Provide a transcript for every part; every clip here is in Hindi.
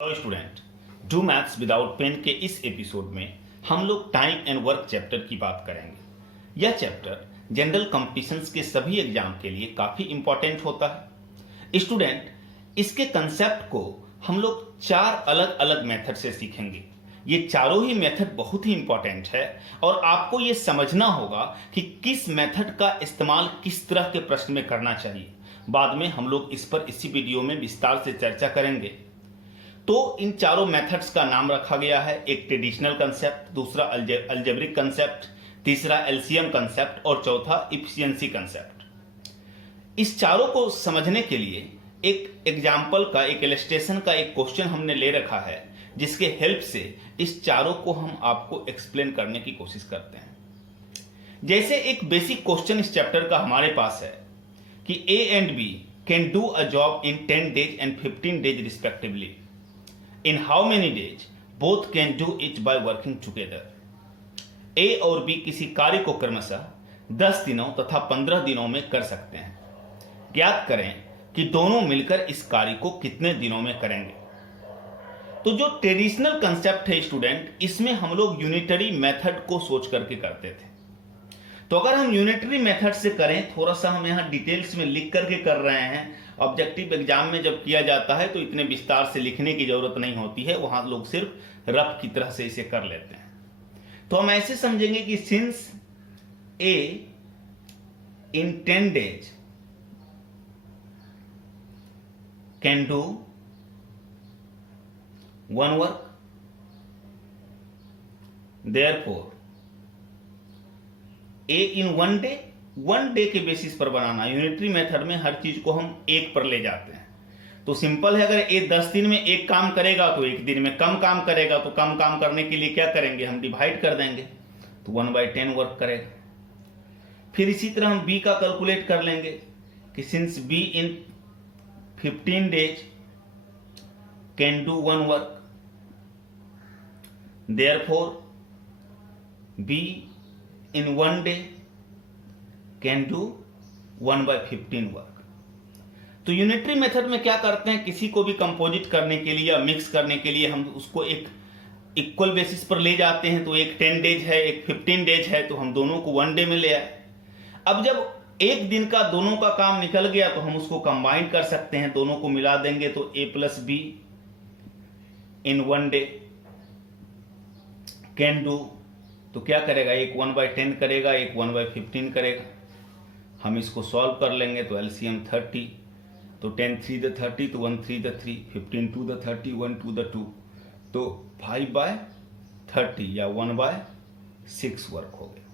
Hello student, do maths without pen के इस एपिसोड में हम लोग टाइम एंड वर्क चैप्टर की बात करेंगे। यह चैप्टर जनरल कॉम्पिटिशन्स के सभी एग्जाम के लिए काफ़ी इंपॉर्टेंट होता है। स्टूडेंट, इसके कंसेप्ट को हम लोग 4 अलग अलग मेथड से सीखेंगे। ये चारों ही मेथड बहुत ही इंपॉर्टेंट है और आपको ये समझना होगा कि किस मेथड का इस्तेमाल किस तरह के प्रश्न में करना चाहिए। बाद में हम लोग इस पर इसी वीडियो में विस्तार से चर्चा करेंगे। तो इन चारों मेथड्स का नाम रखा गया है, एक ट्रेडिशनल कंसेप्ट, दूसरा अलजेब्रिक कंसेप्ट, तीसरा एलसीएम कंसेप्ट और चौथा इफिशिएंसी कंसेप्ट। इस चारों को समझने के लिए एक एग्जाम्पल का, एक इलस्ट्रेशन का एक क्वेश्चन हमने ले रखा है, जिसके हेल्प से इस चारों को हम आपको एक्सप्लेन करने की कोशिश करते हैं। जैसे एक बेसिक क्वेश्चन इस चैप्टर का हमारे पास है कि A and B can do a job in 10 days and 15 days respectively. In how many days both can do it by working together? A और B किसी कार्य को क्रमशः 10 दिनों तथा 15 दिनों में कर सकते हैं। ज्ञात करें कि दोनों मिलकर इस कार्य को कितने दिनों में करेंगे। तो जो ट्रेडिशनल कंसेप्ट है स्टूडेंट, इसमें हम लोग यूनिटरी मेथड को सोच करके करते थे। तो अगर हम यूनिटरी मेथड से करें, थोड़ा सा हम यहाँ डिटेल्स में लिख करके कर रहे हैं। ऑब्जेक्टिव एग्जाम में जब किया जाता है तो इतने विस्तार से लिखने की जरूरत नहीं होती है, वहां लोग सिर्फ रफ की तरह से इसे कर लेते हैं। तो हम ऐसे समझेंगे कि since A in 10 days can do one work, therefore A in 1 day के बेसिस पर बनाना। यूनिटरी मेथड में हर चीज को हम एक पर ले जाते हैं। तो सिंपल है, अगर ए 10 दिन में एक काम करेगा तो एक दिन में कम काम करेगा। तो कम काम करने के लिए क्या करेंगे, हम डिवाइड कर देंगे, तो 1/10 वर्क करेगा। फिर इसी तरह हम बी का कैलकुलेट कर लेंगे कि since B in 15 days can do 1 work, therefore B in 1 day can do 1/15 work. तो यूनिटरी मेथड में क्या करते हैं, किसी को भी कंपोजिट करने के लिए या मिक्स करने के लिए हम उसको एक इक्वल बेसिस पर ले जाते हैं। तो एक 10 days है, एक 15 days है, तो हम दोनों को 1 day में ले आए। अब जब एक दिन का दोनों का काम निकल गया तो हम उसको कंबाइन कर सकते हैं, दोनों को मिला देंगे। तो a + b in 1 day can do, तो क्या करेगा, एक 1/10 करेगा, एक 1/15 करेगा। हम इसको सॉल्व कर लेंगे तो एलसीएम 30, तो 10 3 द 30, तो 1 3 द 3, 15 2 द 30, 1 2 द 2, तो 5/30 या 1/6 वर्क हो गया।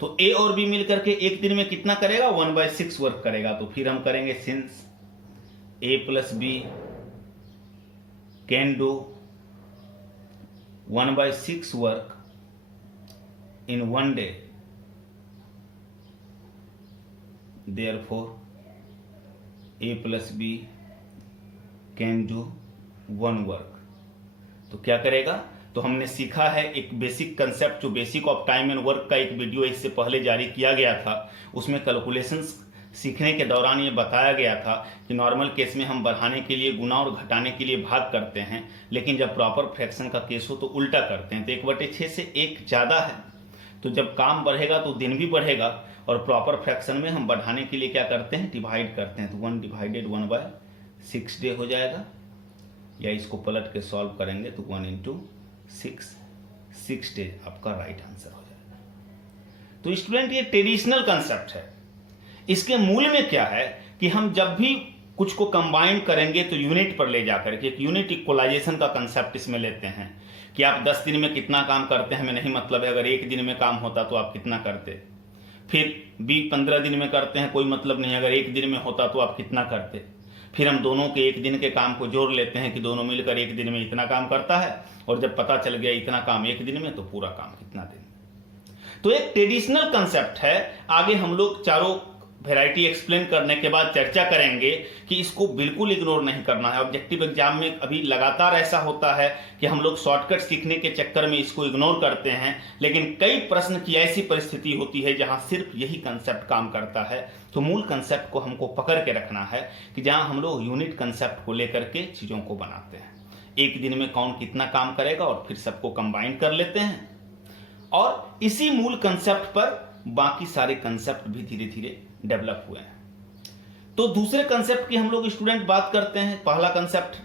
तो ए और बी मिलकर के एक दिन में कितना करेगा, 1/6 वर्क करेगा। तो फिर हम करेंगे since A + B can do 1/6 work in 1 day, therefore a + b can do 1 work. तो क्या करेगा, तो हमने सीखा है एक बेसिक कंसेप्ट, जो basic of time and work का एक वीडियो इससे पहले जारी किया गया था। उसमें कैलकुलेशंस सीखने के दौरान ये बताया गया था कि नॉर्मल केस में हम बढ़ाने के लिए गुना और घटाने के लिए भाग करते हैं, लेकिन जब प्रॉपर फ्रैक्शन का केस हो तो उल्टा करते हैं। तो 1/6 से 1 ज़्यादा है, तो जब काम बढ़ेगा तो दिन भी बढ़ेगा। और प्रॉपर फ्रैक्शन में हम बढ़ाने के लिए क्या करते हैं, डिवाइड करते हैं। तो 1/1/6 डे हो जाएगा, या इसको पलट के सॉल्व करेंगे तो 1 × 6 डे आपका राइट आंसर हो जाएगा। तो स्टूडेंट, ये ट्रेडिशनल कंसेप्ट है। इसके मूल में क्या है कि हम जब भी कुछ को कंबाइन करेंगे तो यूनिट पर ले जाकर के एक यूनिट इक्वलाइजेशन का कंसेप्ट इसमें लेते हैं कि आप 10 दिन में कितना काम करते हैं, हमें नहीं मतलब है। अगर एक दिन में काम होता तो आप कितना करते। फिर बी 15 दिन में करते हैं, कोई मतलब नहीं, अगर एक दिन में होता तो आप कितना करते। फिर हम दोनों के एक दिन के काम को जोड़ लेते हैं कि दोनों मिलकर एक दिन में इतना काम करता है, और जब पता चल गया इतना काम एक दिन में, तो पूरा काम कितना दिन में। तो एक ट्रेडिशनल कंसेप्ट है। आगे हम लोग चारों वैरायटी एक्सप्लेन करने के बाद चर्चा करेंगे कि इसको बिल्कुल इग्नोर नहीं करना है। ऑब्जेक्टिव एग्जाम में अभी लगातार ऐसा होता है कि हम लोग शॉर्टकट सीखने के चक्कर में इसको इग्नोर करते हैं, लेकिन कई प्रश्न की ऐसी परिस्थिति होती है जहां सिर्फ यही कंसेप्ट काम करता है। तो मूल कंसेप्ट को हमको पकड़ के रखना है कि जहां हम लोग यूनिट कंसेप्ट को लेकर के चीज़ों को बनाते हैं। एक दिन में कौन कितना काम करेगा और फिर सबको कंबाइन कर लेते हैं। और इसी मूल कंसेप्ट पर बाकी सारे कंसेप्ट भी धीरे धीरे डेवलप हुए हैं। तो दूसरे कंसेप्ट की हम लोग स्टूडेंट बात करते हैं। पहला कंसेप्ट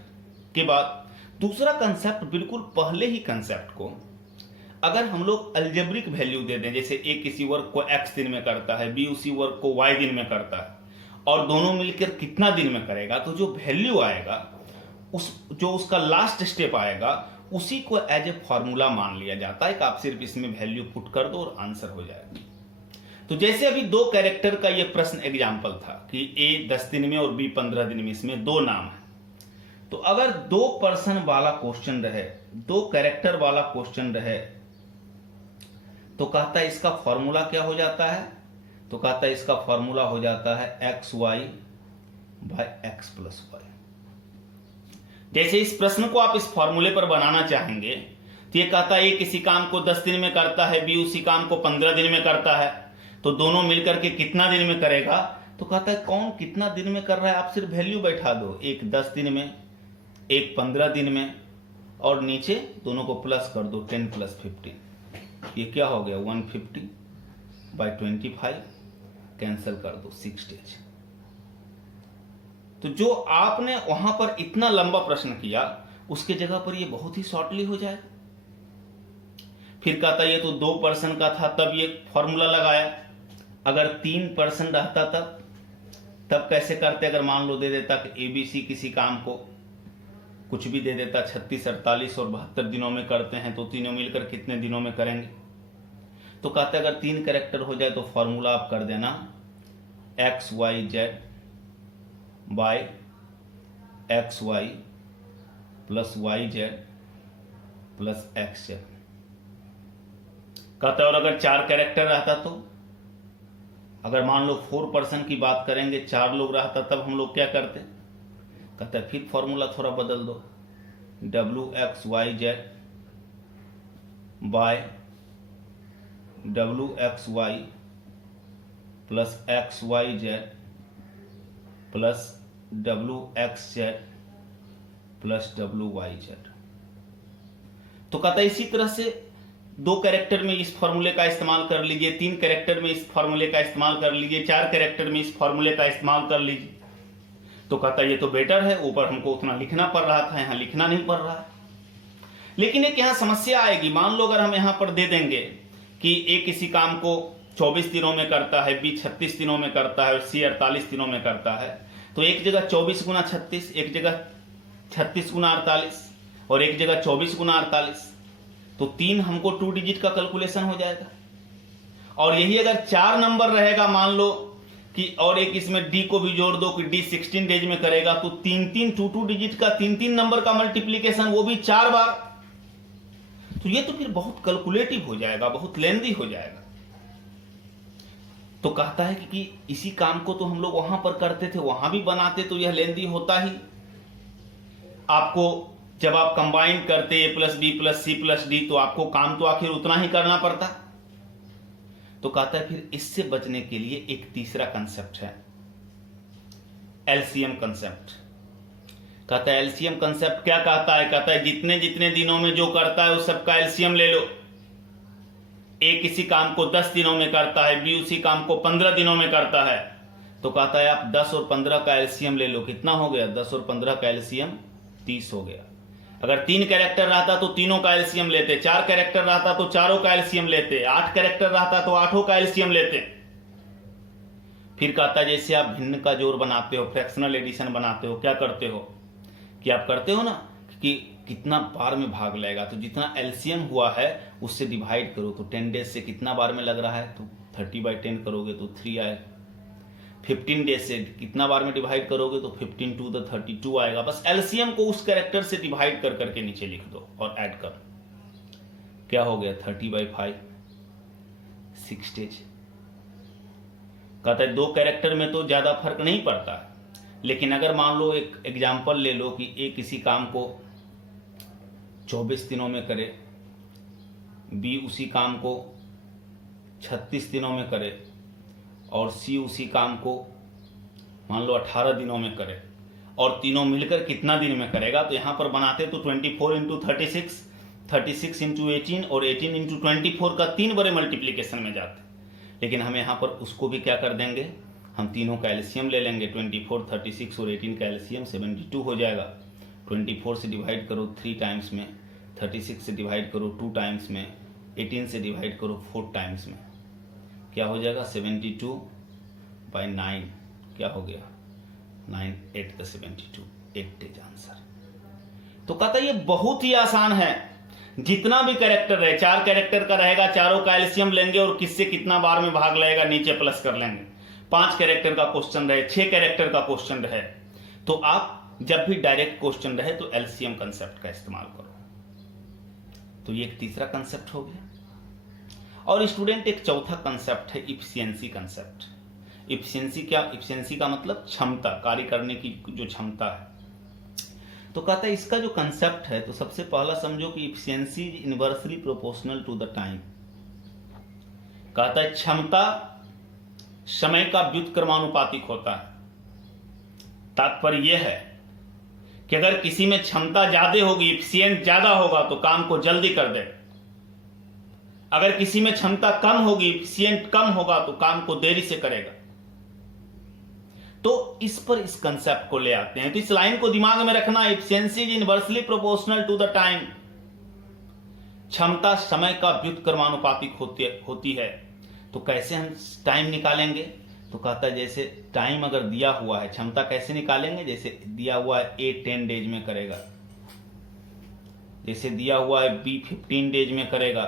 के बाद दूसरा कंसेप्ट, बिल्कुल पहले ही कंसेप्ट को अगर हम लोग अलजेब्रिक वैल्यू दे दें, जैसे ए किसी वर्क को x दिन में करता है, बी उसी वर्क को y दिन में करता है, और दोनों मिलकर कितना दिन में करेगा, तो जो वैल्यू आएगा उसका लास्ट स्टेप आएगा उसी को एज ए फॉर्मूला मान लिया जाता है कि आप सिर्फ इसमें वैल्यू पुट कर दो और आंसर हो जाएगा। तो जैसे अभी 2 कैरेक्टर का ये प्रश्न एग्जाम्पल था कि ए 10 दिन में और बी 15 दिन में, इसमें 2 नाम है। तो अगर 2 पर्सन वाला क्वेश्चन रहे, 2 कैरेक्टर वाला क्वेश्चन रहे, तो कहता है इसका फॉर्मूला क्या हो जाता है, तो कहता है इसका फॉर्मूला हो जाता है X Y by X plus Y. जैसे इस प्रश्न को आप इस फॉर्मूले पर बनाना चाहेंगे तो ये कहता है ये किसी काम को 10 दिन में करता है, बी उसी काम को 15 दिन में करता है, तो दोनों मिलकर के कितना दिन में करेगा, तो कहता है कौन कितना दिन में कर रहा है आप सिर्फ वैल्यू बैठा दो, एक 10 दिन में, एक 15 दिन में, और नीचे दोनों को प्लस कर दो 10 + 15। ये क्या हो गया 150/25, कैंसिल कर दो 6 डेज। तो जो आपने वहां पर इतना लंबा प्रश्न किया उसके जगह पर ये बहुत ही शॉर्टली हो जाएगा। फिर कहता ये तो 2 पर्सन का था तब ये फॉर्मूला लगाया, अगर 3 पर्सन रहता तब कैसे करते, अगर मान लो दे देता कि ABC किसी काम को कुछ भी दे देता 36, 48 और 72 दिनों में करते हैं, तो तीनों मिलकर कितने दिनों में करेंगे। तो कहते अगर 3 कैरेक्टर हो जाए तो फॉर्मूला आप कर देना XYZ by XY plus YZ plus XZ। कहते और अगर 4 कैरेक्टर रहता तो, अगर मान लो 4 पर्सन की बात करेंगे, 4 लोग रहता तब हम लोग क्या करते, कहते फिर फॉर्मूला थोड़ा बदल दो, WXYZ by WXY plus XYZ plus WXZ plus WYZ। तो कहता है इसी तरह से 2 कैरेक्टर में इस फॉर्मूले का इस्तेमाल कर लीजिए, 3 कैरेक्टर में इस फॉर्मूले का इस्तेमाल कर लीजिए, 4 कैरेक्टर में इस फॉर्मूले का इस्तेमाल कर लीजिए। तो कहता है ये तो बेटर है, ऊपर हमको उतना लिखना पड़ रहा था, यहाँ लिखना नहीं पड़ रहा है। लेकिन एक यहाँ समस्या आएगी, मान लो अगर हम यहाँ पर दे देंगे कि ए किसी काम को 24 दिनों में करता है, बी 36 दिनों में करता है और सी 48 दिनों में करता है, तो एक जगह 24 × 36, एक जगह 36 × 48 और एक जगह 24 × 48, तो 3 हमको 2 डिजिट का कैलकुलेशन हो जाएगा। और यही अगर 4 नंबर रहेगा, मान लो कि और एक इसमें डी को भी जोड़ दो कि डी 16 डेज में करेगा, तो 2 डिजिट का 3 नंबर का मल्टीप्लीकेशन, वो भी 4 बार। तो ये तो फिर बहुत कैलकुलेटिव हो जाएगा, बहुत लेंदी हो जाएगा। तो कहता है कि इसी काम को तो हम लोग वहां पर करते थे, वहां भी बनाते तो यह लेंदी होता ही। आपको जब आप कंबाइन करते A + B + C + D, तो आपको काम तो आखिर उतना ही करना पड़ता। तो कहता है फिर इससे बचने के लिए एक तीसरा कंसेप्ट है, एलसीएम कंसेप्ट। कहता है एलसीएम कंसेप्ट क्या कहता है, कहता है जितने जितने दिनों में जो करता है उस सबका एलसीएम ले लो। ए किसी काम को 10 दिनों में करता है, बी उसी काम को 15 दिनों में करता है, तो कहता है आप 10 और 15 का एलसीएम ले लो। कितना हो गया, 10 और 15 का एलसीएम 30 हो गया। अगर 3 कैरेक्टर रहता तो तीनों का एलसीएम लेते, 4 कैरेक्टर रहता तो चारों का एलसीएम लेते, 8 कैरेक्टर रहता तो 8 का एलसीएम लेते। फिर कहता है जैसे आप भिन्न का जोड़ बनाते हो, फ्रैक्शनल एडिशन बनाते हो, क्या करते हो कि आप करते हो ना कि कितना बार में भाग लगेगा, तो जितना एलसीएम हुआ है उससे डिवाइड करो, तो 10 डेज से कितना बार में लग रहा है, तो 30/10 करोगे तो 3 आएगा। 15 डेज से कितना बार में डिवाइड करोगे तो 15 × 2 = 32 आएगा। बस एलसीएम को उस कैरेक्टर से डिवाइड कर करके नीचे लिख दो और ऐड कर, क्या हो गया 30/5, 6 डेज। कहता है 2 कैरेक्टर में तो ज्यादा फर्क नहीं पड़ता, लेकिन अगर मान लो एक एग्जाम्पल ले लो कि ए किसी काम को 24 दिनों में करे, बी उसी काम को 36 दिनों में करे और सी उसी काम को मान लो 18 दिनों में करे, और तीनों मिलकर कितना दिन में करेगा। तो यहाँ पर बनाते तो 24 इंटू 36, 36 इंटू 18 और 18 इंटू 24 का 3 बड़े मल्टीप्लीकेशन में जाते। लेकिन हम यहाँ पर उसको भी क्या कर देंगे, हम तीनों का एलसीएम ले लेंगे। 24, 36 और 18 का एलसीएम 72 हो जाएगा। 24 से डिवाइड करो 3 टाइम्स में, 36 से डिवाइड करो 2 टाइम्स में, 18 से डिवाइड करो 4 टाइम्स में, क्या हो जाएगा 72/9, क्या हो गया 9, 8 का 72, 8 इज आंसर। तो कहता है ये बहुत ही आसान है, जितना भी कैरेक्टर रहे, 4 कैरेक्टर का रहेगा, चारों का एलसीएम लेंगे और किससे कितना बार में भाग लगेगा नीचे प्लस कर लेंगे। 5 कैरेक्टर का क्वेश्चन रहे, 6 कैरेक्टर का क्वेश्चन रहे, तो आप जब भी डायरेक्ट क्वेश्चन रहे तो एलसीएम कंसेप्ट का इस्तेमाल करो। तो ये एक तीसरा कंसेप्ट हो गया। और स्टूडेंट एक चौथा कंसेप्ट है इफिशिएंसी कंसेप्ट। इफिशिएंसी क्या, इफिशिएंसी का मतलब क्षमता, कार्य करने की जो क्षमता है। तो कहता है इसका जो कंसेप्ट है, तो सबसे पहला समझो कि efficiency is inversely proportional to the time. कहता है क्षमता समय का व्युत्क्रमानुपातिक होता है। तात्पर्य यह है कि अगर किसी में क्षमता ज्यादा होगी, इफिशिएंट ज्यादा होगा तो काम को जल्दी कर दे। अगर किसी में क्षमता कम होगी, इफिशिएंट कम होगा तो काम को देरी से करेगा। तो इस पर इस कंसेप्ट को ले आते हैं। तो इस लाइन को दिमाग में रखना, efficiency is inversely proportional to the time. क्षमता समय का व्युत्क्रमानुपातिक होती है। तो कैसे हम टाइम निकालेंगे, तो कहता है जैसे टाइम अगर दिया हुआ है, क्षमता कैसे निकालेंगे, जैसे दिया हुआ है A 10 डेज में करेगा, जैसे दिया हुआ है B 15 डेज में करेगा।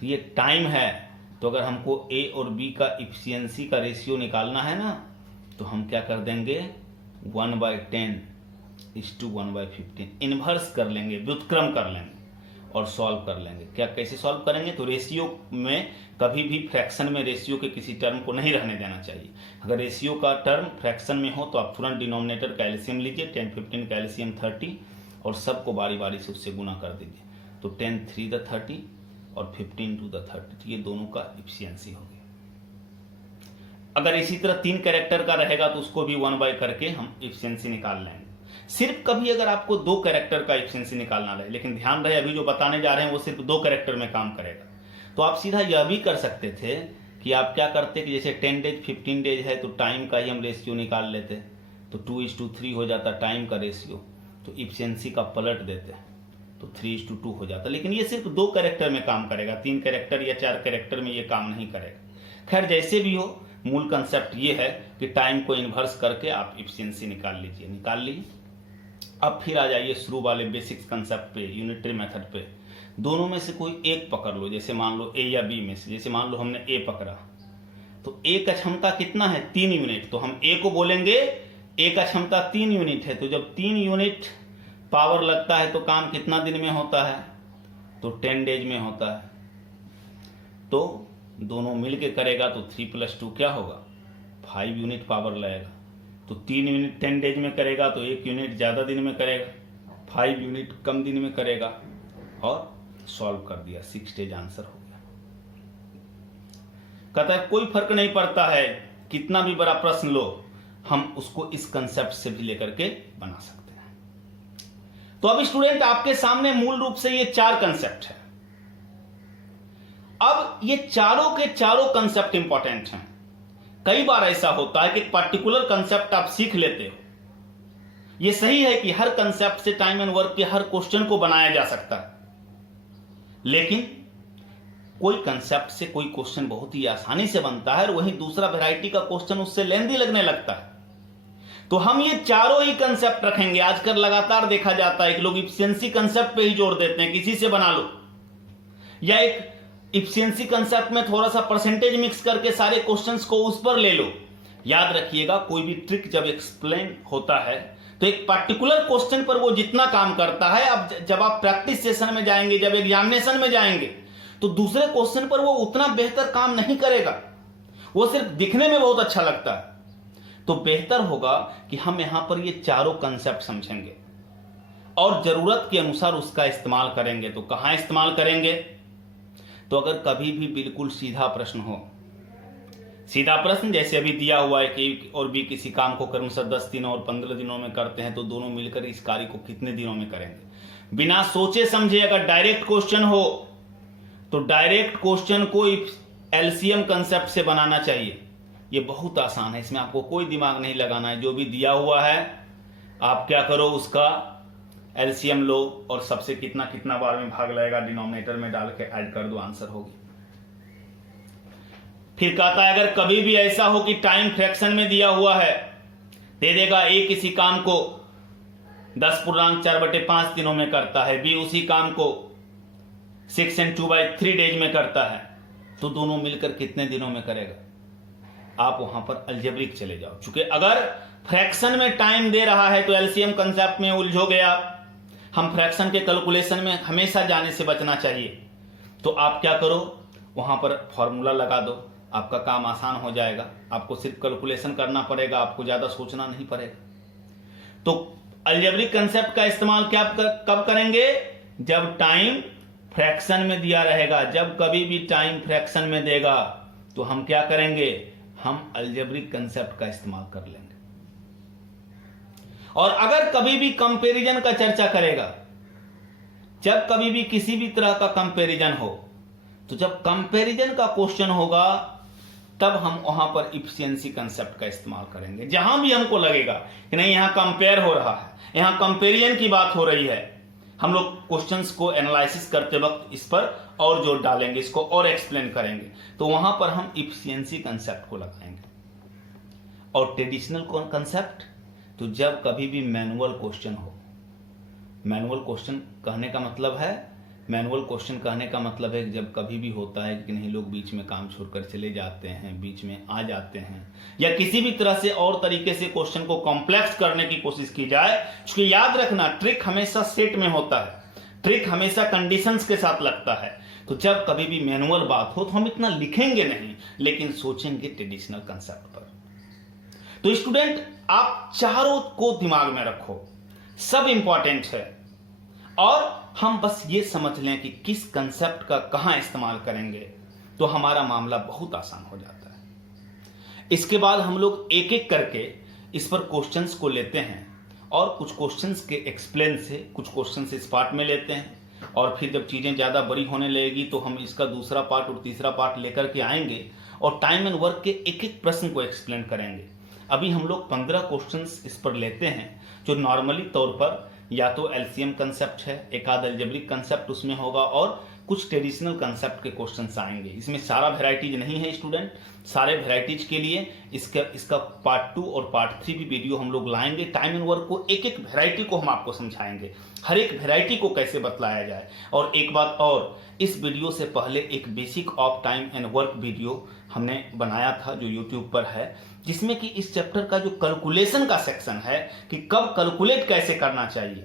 तो ये टाइम है। तो अगर हमको A और B का इफिशिएंसी का रेशियो निकालना है ना, तो हम क्या कर देंगे 1/10 = 1/15 इन्वर्स कर लेंगे, व्युत्क्रम कर लेंगे और सॉल्व कर लेंगे। क्या कैसे सॉल्व करेंगे, तो रेशियो में कभी भी फ्रैक्शन में रेशियो के किसी टर्म को नहीं रहने देना चाहिए। अगर रेशियो का टर्म फ्रैक्शन में हो तो आप तुरंत डिनोमिनेटर का एलसीएम लीजिए, 10 15 का एलसीएम 30 और सबको बारी बारी से उससे गुना कर दीजिए। तो 10 3 द 30 और 15 2 द 30, ये दोनों का इफिशिएंसी हो गया। अगर इसी तरह 3 कैरेक्टर का रहेगा तो उसको भी 1/, करके हम इफिशिएंसी निकाल लेंगे। सिर्फ कभी अगर आपको 2 कैरेक्टर का इफिशिएंसी निकालना रहे, लेकिन ध्यान रहे अभी जो बताने जा रहे हैं वो सिर्फ 2 कैरेक्टर में काम करेगा, तो आप सीधा यह भी कर सकते थे कि आप क्या करते कि जैसे 10 डेज 15 डेज है तो टाइम का ही हम रेशियो निकाल लेते, तो 2:3 हो जाता टाइम का रेशियो, तो इफिशिएंसी का पलट देते तो 3:2 हो जाता। लेकिन ये सिर्फ 2 कैरेक्टर में काम करेगा, 3 कैरेक्टर या 4 कैरेक्टर में ये काम नहीं करेगा। खैर जैसे भी हो, मूल कंसेप्ट ये है कि टाइम को इन्वर्स करके आप इफिशिएंसी निकाल लीजिए। निकाल लीजिए। अब फिर आ जाइए शुरू वाले बेसिक्स कंसेप्ट पे, यूनिटरी मेथड पे। दोनों में से कोई एक पकड़ लो, जैसे मान लो ए या बी में से। जैसे मान लो हमने ए पकड़ा, तो ए का क्षमता कितना है 3 यूनिट, तो हम ए को बोलेंगे ए का क्षमता 3 यूनिट है। तो जब 3 यूनिट पावर लगता है तो काम कितना दिन में होता है, तो 10 डेज में होता है। तो दोनों मिलके करेगा तो 3 + 2 क्या होगा 5 यूनिट पावर लगेगा। तो 3 यूनिट 10 डेज में करेगा तो 1 यूनिट ज़्यादा दिन में करेगा, 5 यूनिट कम दिन में करेगा। और सॉल्व कर दिया, 6 डेज आंसर हो गया। कहता है कोई फर्क नहीं पड़ता है, कितना भी बड़ा प्रश्न लो, हम उसको इस कंसेप्ट से भी लेकर के बना सकते हैं। तो अब स्टूडेंट आपके सामने मूल रूप से ये 4 कंसेप्ट है। अब ये चारों के चारों कंसेप्ट इंपॉर्टेंट हैं। कई बार ऐसा होता है कि एक पर्टिकुलर कंसेप्ट आप सीख लेते हो। यह सही है कि हर कंसेप्ट से टाइम एंड वर्क के हर क्वेश्चन को बनाया जा सकता है, लेकिन कोई कंसेप्ट से कोई क्वेश्चन बहुत ही आसानी से बनता है और वहीं दूसरा वैरायटी का क्वेश्चन उससे लेंदी लगने लगता है। तो हम ये चारों ही कंसेप्ट रखेंगे। आजकल लगातार देखा जाता है कि लोग इफिशिएंसी कंसेप्ट पे ही जोर देते हैं, किसी से बना लो, या एक इफिशिएंसी कंसेप्ट में थोड़ा सा परसेंटेज मिक्स करके सारे क्वेश्चंस को उस पर ले लो। याद रखिएगा, कोई भी ट्रिक जब एक्सप्लेन होता है तो एक पर्टिकुलर क्वेश्चन पर वो जितना काम करता है, अब जब आप प्रैक्टिस सेशन में जाएंगे, जब एग्जामिनेशन में जाएंगे, तो दूसरे क्वेश्चन पर वो उतना बेहतर काम नहीं करेगा। वो सिर्फ दिखने में बहुत अच्छा लगता है। तो बेहतर होगा कि हम यहां पर ये चारों कंसेप्ट समझेंगे और जरूरत के अनुसार उसका इस्तेमाल करेंगे। तो कहां इस्तेमाल करेंगे, तो अगर कभी भी बिल्कुल सीधा प्रश्न हो, सीधा प्रश्न, जैसे अभी दिया हुआ है कि और भी किसी काम को क्रमशः 10 दिनों और 15 दिनों में करते हैं तो दोनों मिलकर इस कार्य को कितने दिनों में करेंगे। बिना सोचे समझे अगर डायरेक्ट क्वेश्चन हो तो डायरेक्ट क्वेश्चन को एलसीएम कंसेप्ट से बनाना चाहिए। ये बहुत आसान है, इसमें आपको कोई दिमाग नहीं लगाना है। जो भी दिया हुआ है आप क्या करो, उसका एलसीएम लो और सबसे कितना कितना बार में भाग लगेगा डिनोमिनेटर में डाल के ऐड कर दो, आंसर होगी। फिर कहता है अगर कभी भी ऐसा हो कि टाइम फ्रैक्शन में दिया हुआ है, दे देगा ए किसी काम को 10.4/5 दिनों में करता है, बी उसी काम को 6 and 2/3 डेज में करता है, तो दोनों मिलकर कितने दिनों में करेगा। आप वहां पर अलजेब्रिक चले जाओ, क्योंकि अगर फ्रैक्शन में टाइम दे रहा है तो एलसीएम कंसेप्ट में उलझोगे आप। हम फ्रैक्शन के कैलकुलेशन में हमेशा जाने से बचना चाहिए। तो आप क्या करो, वहां पर फॉर्मूला लगा दो, आपका काम आसान हो जाएगा। आपको सिर्फ कैलकुलेशन करना पड़ेगा, आपको ज्यादा सोचना नहीं पड़ेगा। तो अलजेब्रिक कंसेप्ट का इस्तेमाल कब करेंगे, जब टाइम फ्रैक्शन में दिया रहेगा। जब कभी भी टाइम फ्रैक्शन में देगा तो हम क्या करेंगे, हम अलजेब्रिक कंसेप्ट का इस्तेमाल कर लेंगे। और अगर कभी भी कंपैरिजन का चर्चा करेगा, जब कभी भी किसी भी तरह का कंपैरिजन हो, तो जब कंपैरिजन का क्वेश्चन होगा तब हम वहां पर इफिशिएंसी कंसेप्ट का इस्तेमाल करेंगे। जहां भी हमको लगेगा कि नहीं यहां कंपेयर हो रहा है, यहां कंपेरिजन की बात हो रही है, हम लोग क्वेश्चंस को एनालिसिस करते वक्त इस पर और जोर डालेंगे, इसको और एक्सप्लेन करेंगे, तो वहां पर हम इफिशिएंसी कंसेप्ट को लगाएंगे। और ट्रेडिशनल कंसेप्ट, तो जब कभी भी मैनुअल क्वेश्चन हो, मैनुअल क्वेश्चन कहने का मतलब है, मैनुअल क्वेश्चन कहने का मतलब है कि जब कभी भी होता है कि नहीं लोग बीच में काम छोड़कर चले जाते हैं, बीच में आ जाते हैं, या किसी भी तरह से और तरीके से क्वेश्चन को कॉम्प्लेक्स करने की कोशिश की जाए। क्योंकि याद रखना, ट्रिक हमेशा सेट में होता है, ट्रिक हमेशा कंडीशंस के साथ लगता है। तो जब कभी भी मैनुअल बात हो तो हम इतना लिखेंगे नहीं, लेकिन सोचेंगे ट्रेडिशनल कंसेप्ट पर। तो स्टूडेंट, आप चारों को दिमाग में रखो, सब इंपॉर्टेंट है, और हम बस ये समझ लें कि किस कंसेप्ट का कहां इस्तेमाल करेंगे, तो हमारा मामला बहुत आसान हो जाता है। इसके बाद हम लोग एक एक करके इस पर क्वेश्चंस को लेते हैं, और कुछ क्वेश्चंस के एक्सप्लेन से कुछ क्वेश्चंस इस पार्ट में लेते हैं, और फिर जब चीजें ज्यादा बड़ी होने लगेगी तो हम इसका दूसरा पार्ट और तीसरा पार्ट लेकर के आएंगे और टाइम एंड वर्क के एक एक प्रश्न को एक्सप्लेन करेंगे। अभी हम लोग 15 क्वेश्चंस इस पर लेते हैं, जो नॉर्मली तौर पर या तो एलसीएम कंसेप्ट है, एक आध अलजेब्रिक कंसेप्ट उसमें होगा, और कुछ ट्रेडिशनल कंसेप्ट के क्वेश्चंस आएंगे। इसमें सारा वेराइटीज नहीं है स्टूडेंट, सारे वेराइटीज के लिए इसका पार्ट 2 और पार्ट 3 भी वीडियो हम लोग लाएंगे। टाइम एंड वर्क को एक एक वेराइटी को हम आपको समझाएंगे, हर एक वेराइटी को कैसे बतलाया जाए। और एक बात और, इस वीडियो से पहले एक basic of time and work video हमने बनाया था जो यूट्यूब पर है, जिसमें कि इस चैप्टर का जो कैलकुलेशन का सेक्शन है कि कब कैलकुलेट कैसे करना चाहिए,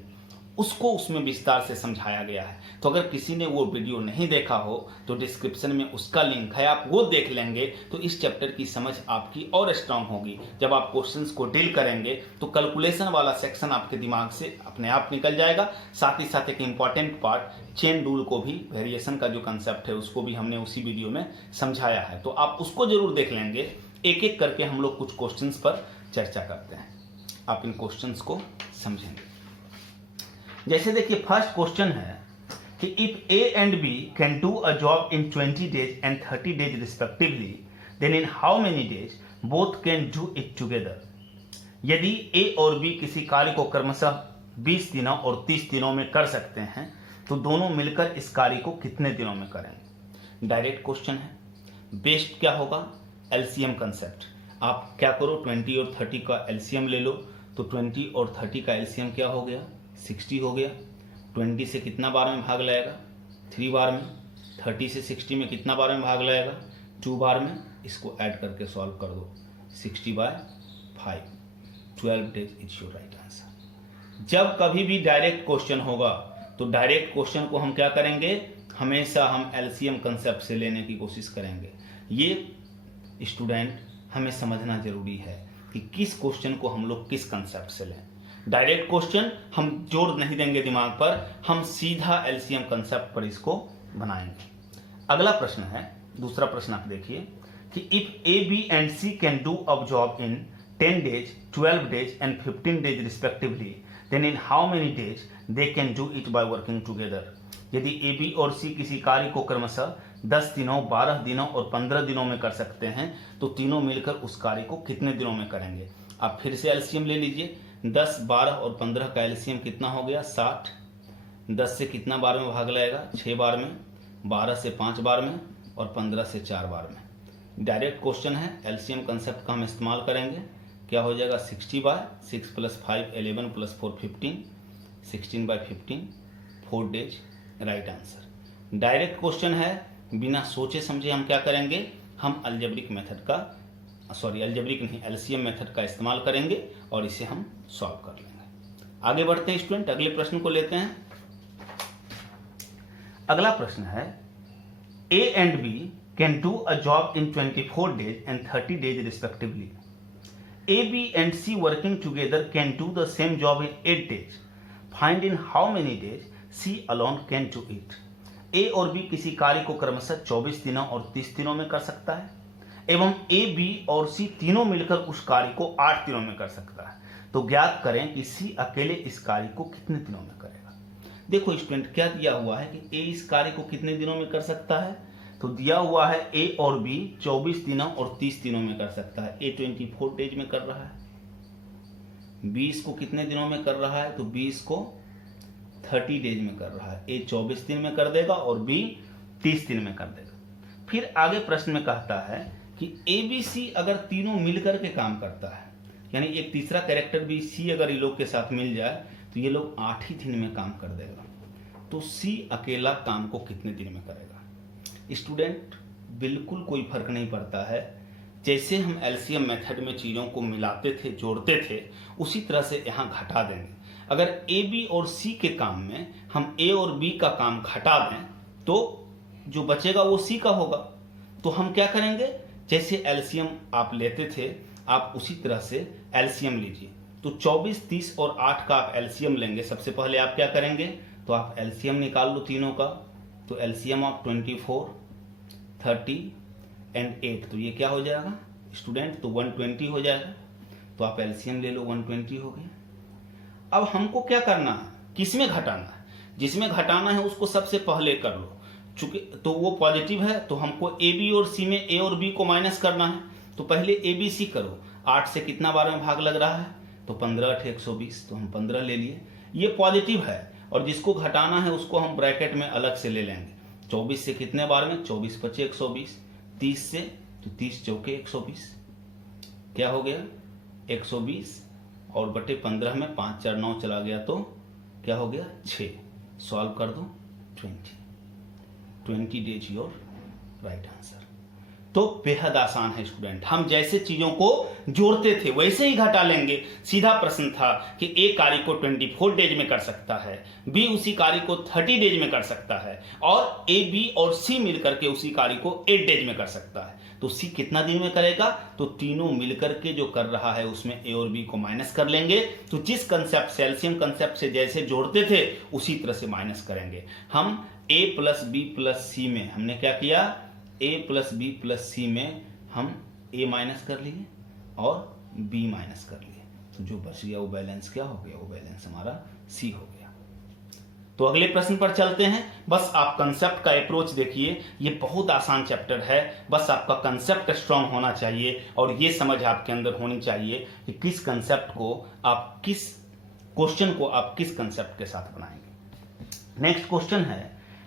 उसको उसमें विस्तार से समझाया गया है। तो अगर किसी ने वो वीडियो नहीं देखा हो तो डिस्क्रिप्शन में उसका लिंक है, आप वो देख लेंगे तो इस चैप्टर की समझ आपकी और स्ट्रांग होगी। जब आप क्वेश्चंस को डील करेंगे तो कैलकुलेशन वाला सेक्शन आपके दिमाग से अपने आप निकल जाएगा। साथ ही साथ एक इंपॉर्टेंट पार्ट चेन रूल को भी, वेरिएशन का जो कंसेप्ट है उसको भी हमने उसी वीडियो में समझाया है, तो आप उसको जरूर देख लेंगे। एक एक करके हम लोग कुछ क्वेश्चंस पर चर्चा करते हैं, आप इन क्वेश्चंस को समझेंगे। जैसे देखिए, फर्स्ट क्वेश्चन है कि if A and B can do a job in 20 days and 30 days respectively, then in how many days both can do it together. यदि ए और बी किसी कार्य को क्रमशः 20 दिनों और 30 दिनों में कर सकते हैं तो दोनों मिलकर इस कार्य को कितने दिनों में करेंगे। डायरेक्ट क्वेश्चन है, बेस्ड क्या होगा, एलसीएम कंसेप्ट। आप क्या करो, 20 और 30 का एलसीएम ले लो, तो 20 और 30 का एलसीएम क्या हो गया, 60 हो गया। 20 से कितना बार में भाग लगेगा, 3 बार में। 30 से 60 में कितना बार में भाग लगेगा, 2 बार में। इसको ऐड करके सॉल्व कर दो, 60/5, 12 days is your right answer. जब कभी भी डायरेक्ट क्वेश्चन होगा तो डायरेक्ट क्वेश्चन को हम क्या करेंगे, हमेशा हम एलसीएम कंसेप्ट से लेने की कोशिश करेंगे। ये स्टूडेंट हमें समझना जरूरी है कि किस क्वेश्चन को हम लोग किस कंसेप्ट से लें। डायरेक्ट क्वेश्चन हम जोर नहीं देंगे दिमाग पर, हम सीधा एलसीएम कंसेप्ट पर इसको बनाएंगे। अगला प्रश्न है, दूसरा प्रश्न आप देखिए कि if A B and C can do a job in 10 days, 12 days and 15 days respectively, then in how many days they can do it by working together। यदि ए बी और सी किसी कार्य को क्रमशः 10 दिनों, 12 दिनों और 15 दिनों में कर सकते हैं तो तीनों मिलकर उस कार्य को कितने दिनों में करेंगे। आप फिर से एलसीएम ले लीजिए। 10, 12 और 15 का एलसीएम कितना हो गया 60। 10 से कितना बार में भाग लगेगा 6 बार में, 12 से 5 बार में और 15 से 4 बार में। डायरेक्ट क्वेश्चन है, एलसीएम कंसेप्ट का हम इस्तेमाल करेंगे। क्या हो जाएगा 60/6 + 5 11 + 4 15, 16/15 4 days, right answer. Direct question है, बिना सोचे समझे हम क्या करेंगे, हम अलजेब्रिक मेथड का अलजेब्रिक नहीं एलसीएम मेथड का इस्तेमाल करेंगे और इसे हम सॉल्व कर लेंगे। आगे बढ़ते हैं स्टूडेंट, अगले प्रश्न को लेते हैं। अगला प्रश्न है, A and B can do a job in 24 days and 30 days respectively। A, B and C working together can do the same job in 8 days. Find in how many days C alone can do it। A और B किसी कार्य को क्रमशः 24 दिनों और 30 दिनों में कर सकता है एवं A, B और C तीनों मिलकर उस कार्य को 8 दिनों में कर सकता है। तो ज्ञात करें कि C अकेले इस कार्य को कितने दिनों में करेगा। देखो स्टूडेंट, क्या दिया हुआ है कि A इस कार्य को कितने दिनों में कर सकता है, तो दिया हुआ है ए और बी 24 दिनों और 30 दिनों में कर सकता है। ए 24 डेज में कर रहा है, बी इसको कितने दिनों में कर रहा है, तो बी इसको 30 डेज में कर रहा है। ए 24 दिन में कर देगा और बी 30 दिन में कर देगा। फिर आगे प्रश्न में कहता है कि ए बी सी अगर तीनों मिलकर के काम करता है, यानी एक तीसरा कैरेक्टर भी सी अगर ये लोग के साथ मिल जाए तो ये लोग 8 ही दिन में काम कर देगा। तो सी अकेला काम को कितने दिन में करेगा। स्टूडेंट, बिल्कुल कोई फर्क नहीं पड़ता है। जैसे हम एलसीएम मेथड में चीज़ों को मिलाते थे, जोड़ते थे, उसी तरह से यहाँ घटा देंगे। अगर ए बी और सी के काम में हम ए और बी का काम घटा दें तो जो बचेगा वो सी का होगा। तो हम क्या करेंगे, जैसे एलसीएम आप लेते थे आप उसी तरह से एलसीएम लीजिए। तो 24, 30 और 8 का आप एलसीएम लेंगे। सबसे पहले आप क्या करेंगे, तो आप एलसीएम निकाल लो तीनों का। तो एलसीएम ऑफ 24, 30 एंड 8, तो ये क्या हो जाएगा स्टूडेंट, तो 120 हो जाएगा। तो आप एलसीएम ले लो, 120 हो गया। अब हमको क्या करना है, किसमें घटाना है, जिसमें घटाना है उसको सबसे पहले कर लो। चूंकि तो वो पॉजिटिव है तो हमको ए बी और सी में ए और बी को माइनस करना है। तो पहले ए बी सी करो। 8 से कितना बार में भाग लग रहा है, तो 15 8 120, तो हम 15 ले लिए। ये पॉजिटिव है और जिसको घटाना है उसको हम ब्रैकेट में अलग से ले लेंगे। 24 से कितने बार में, 24 × 5 = 120, 30 से तो 30 × 4 = 120, क्या हो गया 120 और बटे 15 में 5 4 9 चला गया तो क्या हो गया 6। सॉल्व कर दो 20 डेज योर राइट आंसर। तो बेहद आसान है स्टूडेंट, हम जैसे चीजों को जोड़ते थे वैसे ही घटा लेंगे। सीधा प्रश्न था कि ए कार्य को 24 डेज में कर सकता है, बी उसी कार्य को 30 डेज में कर सकता है और ए बी और सी मिलकर के उसी कार्य को 8 डेज में कर सकता है। तो सी कितना दिन में करेगा, तो तीनों मिलकर के जो कर रहा है उसमें ए और बी को माइनस कर लेंगे। तो जिस कंसेप्ट से एलसीएम कंसेप्ट से जैसे जोड़ते थे उसी तरह से माइनस करेंगे। हम ए प्लस बी प्लस सी में हमने क्या किया, a प्लस बी प्लस सी में हम a माइनस कर लिए और b माइनस कर लिए। तो जो बच गया वो बैलेंस क्या हो गया, वो बैलेंस हमारा c हो गया। तो अगले प्रश्न पर चलते हैं। बस आप कंसेप्ट का अप्रोच देखिए, ये बहुत आसान चैप्टर है। बस आपका कंसेप्ट स्ट्रांग होना चाहिए और ये समझ आपके अंदर होनी चाहिए कि किस कंसेप्ट को आप, किस क्वेश्चन को आप किस कंसेप्ट के साथ बनाएंगे। नेक्स्ट क्वेश्चन है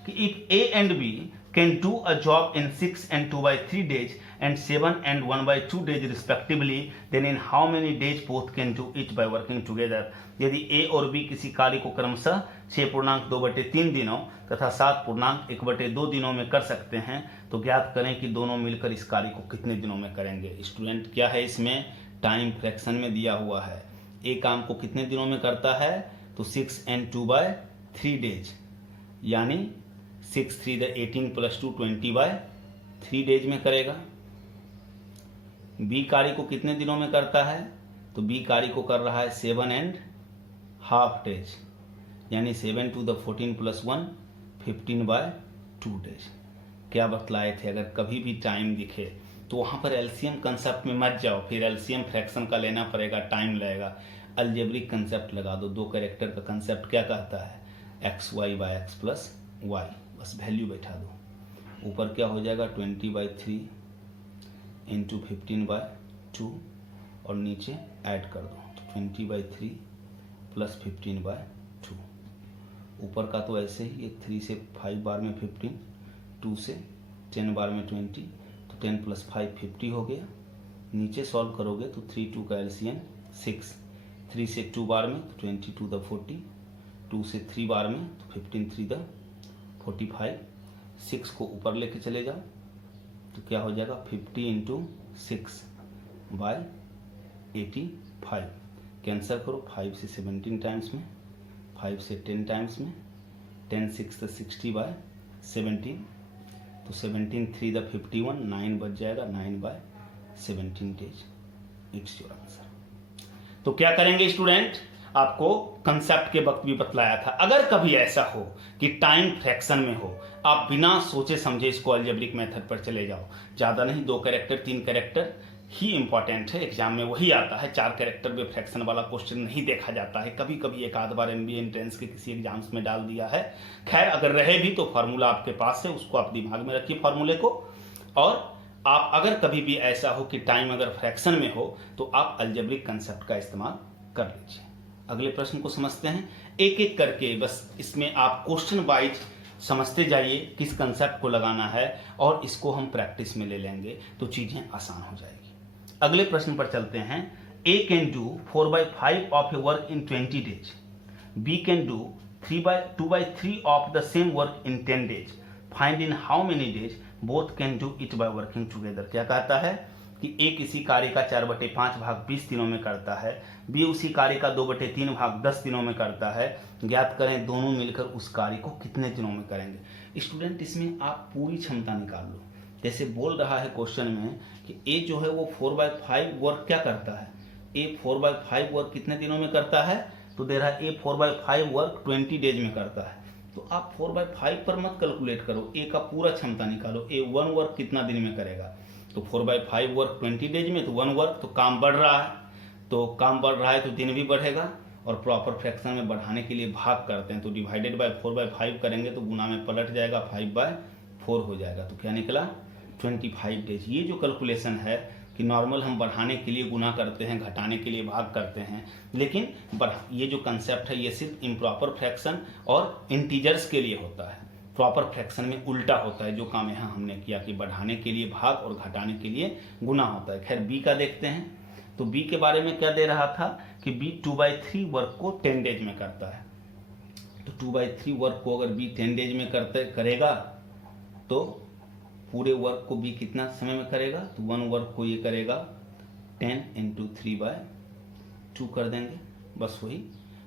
कि if a and b can do a job in 6 and 2/3 days and 7 and 1/2 days respectively, then in how many days both can do it by working together। यदि A और B किसी कार्य को क्रमशः 6.2/3 दिनों तथा 7.1/2 दिनों में कर सकते हैं तो ज्ञात करें कि दोनों मिलकर इस कार्य को कितने दिनों में करेंगे। स्टूडेंट क्या है, इसमें टाइम फ्रैक्शन में दिया हुआ है। A काम को कितने दिनों में करता है, तो 6 and 2/3 days, यानी 6 3 18 + 2 20/3 डेज में करेगा। बी कार्य को कितने दिनों में करता है, तो बी कार्य को कर रहा है 7.5 डेज, यानी 7 to the 14 + 1 15/2 डेज। क्या बतलाए थे, अगर कभी भी टाइम दिखे तो वहाँ पर एलसीएम कंसेप्ट में मत जाओ, फिर एलसीएम फ्रैक्शन का लेना पड़ेगा, टाइम लगेगा। अलजेब्रिक कंसेप्ट लगा दो। दो कैरेक्टर का कंसेप्ट क्या कहता है, X Y by X plus Y, बस वैल्यू बैठा दो। ऊपर क्या हो जाएगा 20/3 इंटू 15/2 और नीचे ऐड कर दो, तो 20/3 प्लस 15/2। ऊपर का तो ऐसे ही, 3 से 5 बार में 15, 2 से 10 बार में 20, तो 10 + 5 50 हो गया। नीचे सॉल्व करोगे तो 3 2 का एलसीएम 6, 3 से 2 बार में तो 20 2 द 40, 2 से 3 बार में तो 15 3 द 45। 6 को ऊपर लेके चले जाओ तो क्या हो जाएगा 50 × 6/85। कैंसिल करो, 5 से 17 टाइम्स में, 5 से 10 टाइम्स में, 10 6 द 60/17, तो 17 3 द 51, 9 बच जाएगा, 9/17 डेज। It's your answer. तो क्या करेंगे स्टूडेंट, आपको कंसेप्ट के वक्त भी बतलाया था, अगर कभी ऐसा हो कि टाइम फ्रैक्शन में हो, आप बिना सोचे समझे इसको अलजेब्रिक मेथड पर चले जाओ। ज़्यादा नहीं, 2 कैरेक्टर 3 कैरेक्टर ही इंपॉर्टेंट है, एग्जाम में वही आता है। 4 कैरेक्टर में फ्रैक्शन वाला क्वेश्चन नहीं देखा जाता है, कभी कभी एक आध बार एमबीए एंट्रेंस के किसी एग्जाम्स में डाल दिया है। खैर अगर रहे भी तो फार्मूला आपके पास है, उसको आप दिमाग में रखिए फार्मूले को। और आप अगर कभी भी ऐसा हो कि टाइम अगर फ्रैक्शन में हो तो आप अलजेब्रिक कंसेप्ट का इस्तेमाल कर लीजिए। अगले प्रश्न को समझते हैं एक एक करके, बस इसमें आप क्वेश्चन वाइज समझते जाइए किस कंसेप्ट को लगाना है, और इसको हम प्रैक्टिस में ले लेंगे तो चीजें आसान हो जाएगी। अगले प्रश्न पर चलते हैं। A can do 4/5 of a work in 20 days, B can do 2/3 of the same work in 10 days, find in how many days both can do it by working together. क्या कहता है कि ए किसी कार्य का 4/5 भाग 20 दिनों में करता है, बी उसी कार्य का 2/3 भाग 10 दिनों में करता है, ज्ञात करें दोनों मिलकर उस कार्य को कितने दिनों में करेंगे। स्टूडेंट इसमें आप पूरी क्षमता निकाल लो। जैसे बोल रहा है क्वेश्चन में कि ए जो है वो 4/5 वर्क क्या करता है, ए 4/5 वर्क कितने दिनों में करता है, तो दे रहा है ए 4/5 वर्क 20 डेज में करता है। तो आप 4/5 पर मत कैलकुलेट करो, ए का पूरा क्षमता निकालो। ए 1 वर्क कितना दिन में करेगा, तो 4/5 वर्क 20 डेज में, तो 1 वर्क, तो काम बढ़ रहा है, तो काम बढ़ रहा है तो दिन भी बढ़ेगा। और प्रॉपर फ्रैक्शन में बढ़ाने के लिए भाग करते हैं, तो डिवाइडेड बाय 4/5 करेंगे तो गुना में पलट जाएगा, 5/4 हो जाएगा। तो क्या निकला 25 डेज। ये जो कैलकुलेशन है कि नॉर्मल हम बढ़ाने के लिए गुना करते हैं, घटाने के लिए भाग करते हैं, लेकिन ये जो कंसेप्ट है ये सिर्फ इम्प्रॉपर फ्रैक्शन और इंटीजर्स के लिए होता है। प्रॉपर फ्रैक्शन में उल्टा होता है, जो काम यहाँ हमने किया कि बढ़ाने के लिए भाग और घटाने के लिए गुना होता है। खैर बी का देखते हैं, तो बी के बारे में क्या दे रहा था कि बी 2/3 वर्क को 10 डेज में करता है। तो 2/3 वर्क को अगर बी 10 डेज में करेगा तो पूरे वर्क को बी कितना समय में करेगा, तो 1 वर्क को ये करेगा 10 × 3/2 कर देंगे। बस वही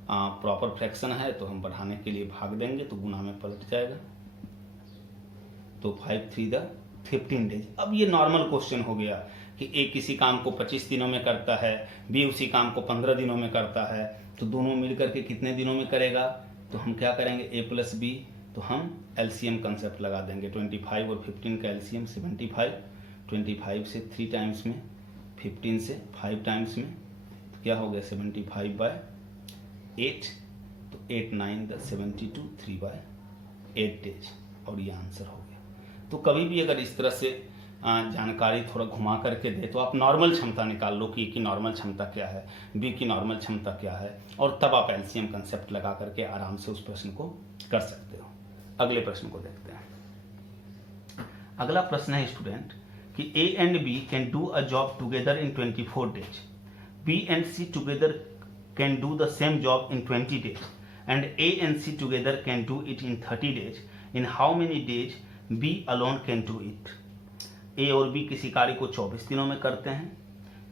प्रॉपर फ्रैक्शन है तो हम बढ़ाने के लिए भाग देंगे तो गुना में पलट जाएगा, तो 5 3 द 15 डेज। अब ये नॉर्मल क्वेश्चन हो गया कि ए किसी काम को 25 दिनों में करता है, बी उसी काम को 15 दिनों में करता है, तो दोनों मिलकर के कितने दिनों में करेगा। तो हम क्या करेंगे ए प्लस बी, तो हम एलसीएम कंसेप्ट लगा देंगे। 25 और 15 का एलसीएम 75, 25 से 3 टाइम्स में, 15 से 5 टाइम्स में, तो क्या हो गया 75/8, तो 8 9 द 72, 3/8 डेज, और ये आंसर हो गया। तो कभी भी अगर इस तरह से जानकारी थोड़ा घुमा करके दे तो आप नॉर्मल क्षमता निकाल लो कि ए की नॉर्मल क्षमता क्या है, बी की नॉर्मल क्षमता क्या है, और तब आप एलसीएम कंसेप्ट लगा करके आराम से उस प्रश्न को कर सकते हो। अगले प्रश्न को देखते हैं। अगला प्रश्न है स्टूडेंट कि A and B can do a job together in 24 days, B and C together can do the same job in 20 days, and A and C together can do it in 30 days, in how many days B alone can do it. A और बी किसी कार्य को 24 दिनों में करते हैं,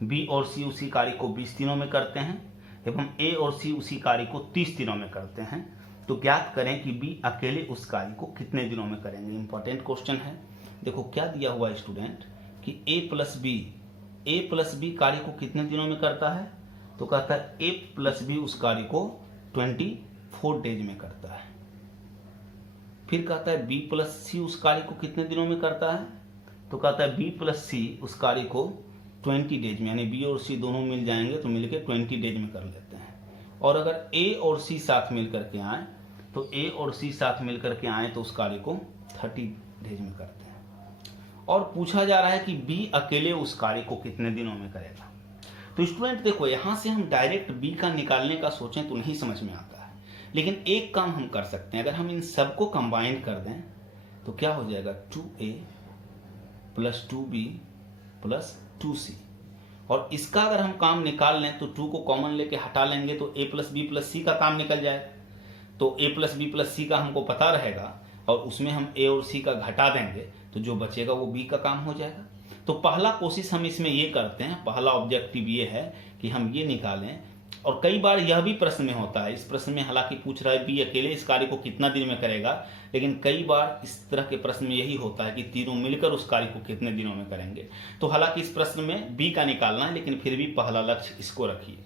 बी और सी उसी कार्य को 20 दिनों में करते हैं, एवं ए और सी उसी कार्य को 30 दिनों में करते हैं। तो ज्ञात करें कि बी अकेले उस कार्य को कितने दिनों में करेंगे। इंपॉर्टेंट क्वेश्चन है। देखो क्या दिया हुआ है स्टूडेंट कि ए प्लस बी कार्य को कितने दिनों में करता है, तो कहता है ए प्लस बी उस कार्य को 24 डेज में करता है। फिर कहता है बी प्लस सी उस कार्य को कितने दिनों में करता है, तो कहता है बी प्लस सी उस कार्य को 20 डेज में, यानी बी और सी दोनों मिल जाएंगे तो मिलके 20 डेज में कर लेते हैं। और अगर ए और सी साथ मिल करके आए तो ए और सी साथ मिल करके आए तो उस कार्य को 30 डेज में करते हैं। और पूछा जा रहा है कि बी अकेले उस कार्य को कितने दिनों में करेगा। तो स्टूडेंट देखो, यहाँ से हम डायरेक्ट बी का निकालने का सोचें तो नहीं समझ में आता है, लेकिन एक काम हम कर सकते हैं, अगर हम इन सबको कंबाइन कर दें तो क्या हो जाएगा 2a plus 2b plus 2c। और इसका अगर हम काम निकाल लें तो 2 को कॉमन लेके हटा लेंगे तो a प्लस बी प्लस सी का काम निकल जाएगा। तो a प्लस बी प्लस सी का हमको पता रहेगा और उसमें हम a और c का घटा देंगे तो जो बचेगा वो b का काम हो जाएगा। तो पहला कोशिश हम इसमें ये करते हैं, पहला ऑब्जेक्टिव ये है कि हम ये निकालें। और कई बार यह भी प्रश्न में होता है, इस प्रश्न में हालांकि पूछ रहा है बी अकेले इस कार्य को कितना दिन में करेगा, लेकिन कई बार इस तरह के प्रश्न में यही होता है कि तीनों मिलकर उस कार्य को कितने दिनों में करेंगे। तो हालांकि इस प्रश्न में बी का निकालना है, लेकिन फिर भी पहला लक्ष्य इसको रखिए।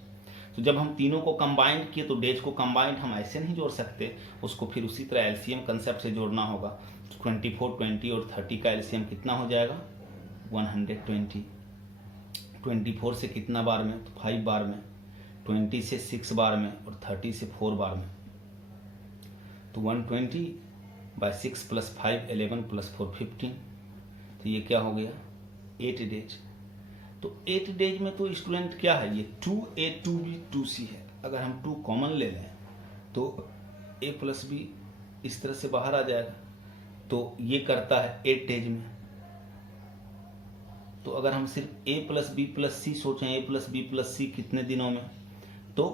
तो जब हम तीनों को कंबाइंड किए तो डेज को कंबाइंड हम ऐसे नहीं जोड़ सकते, उसको फिर उसी तरह एलसीएम कंसेप्ट से जोड़ना होगा। 24, 20 और 30 का एलसीएम कितना हो जाएगा 120। 24 से कितना बार में तो 5 बार में, 20 से 6 बार में और 30 से 4 बार में। तो 120/6 + 5 11 + 4 15। तो ये क्या हो गया 8 डेज। तो 8 डेज में तो स्टूडेंट क्या है, ये 2a 2b 2c है। अगर हम 2 कॉमन ले लें तो a प्लस b इस तरह से बाहर आ जाएगा, तो ये करता है 8 डेज में। तो अगर हम सिर्फ a प्लस बी प्लस सी सोचें, a प्लस बी प्लस सी कितने दिनों में, तो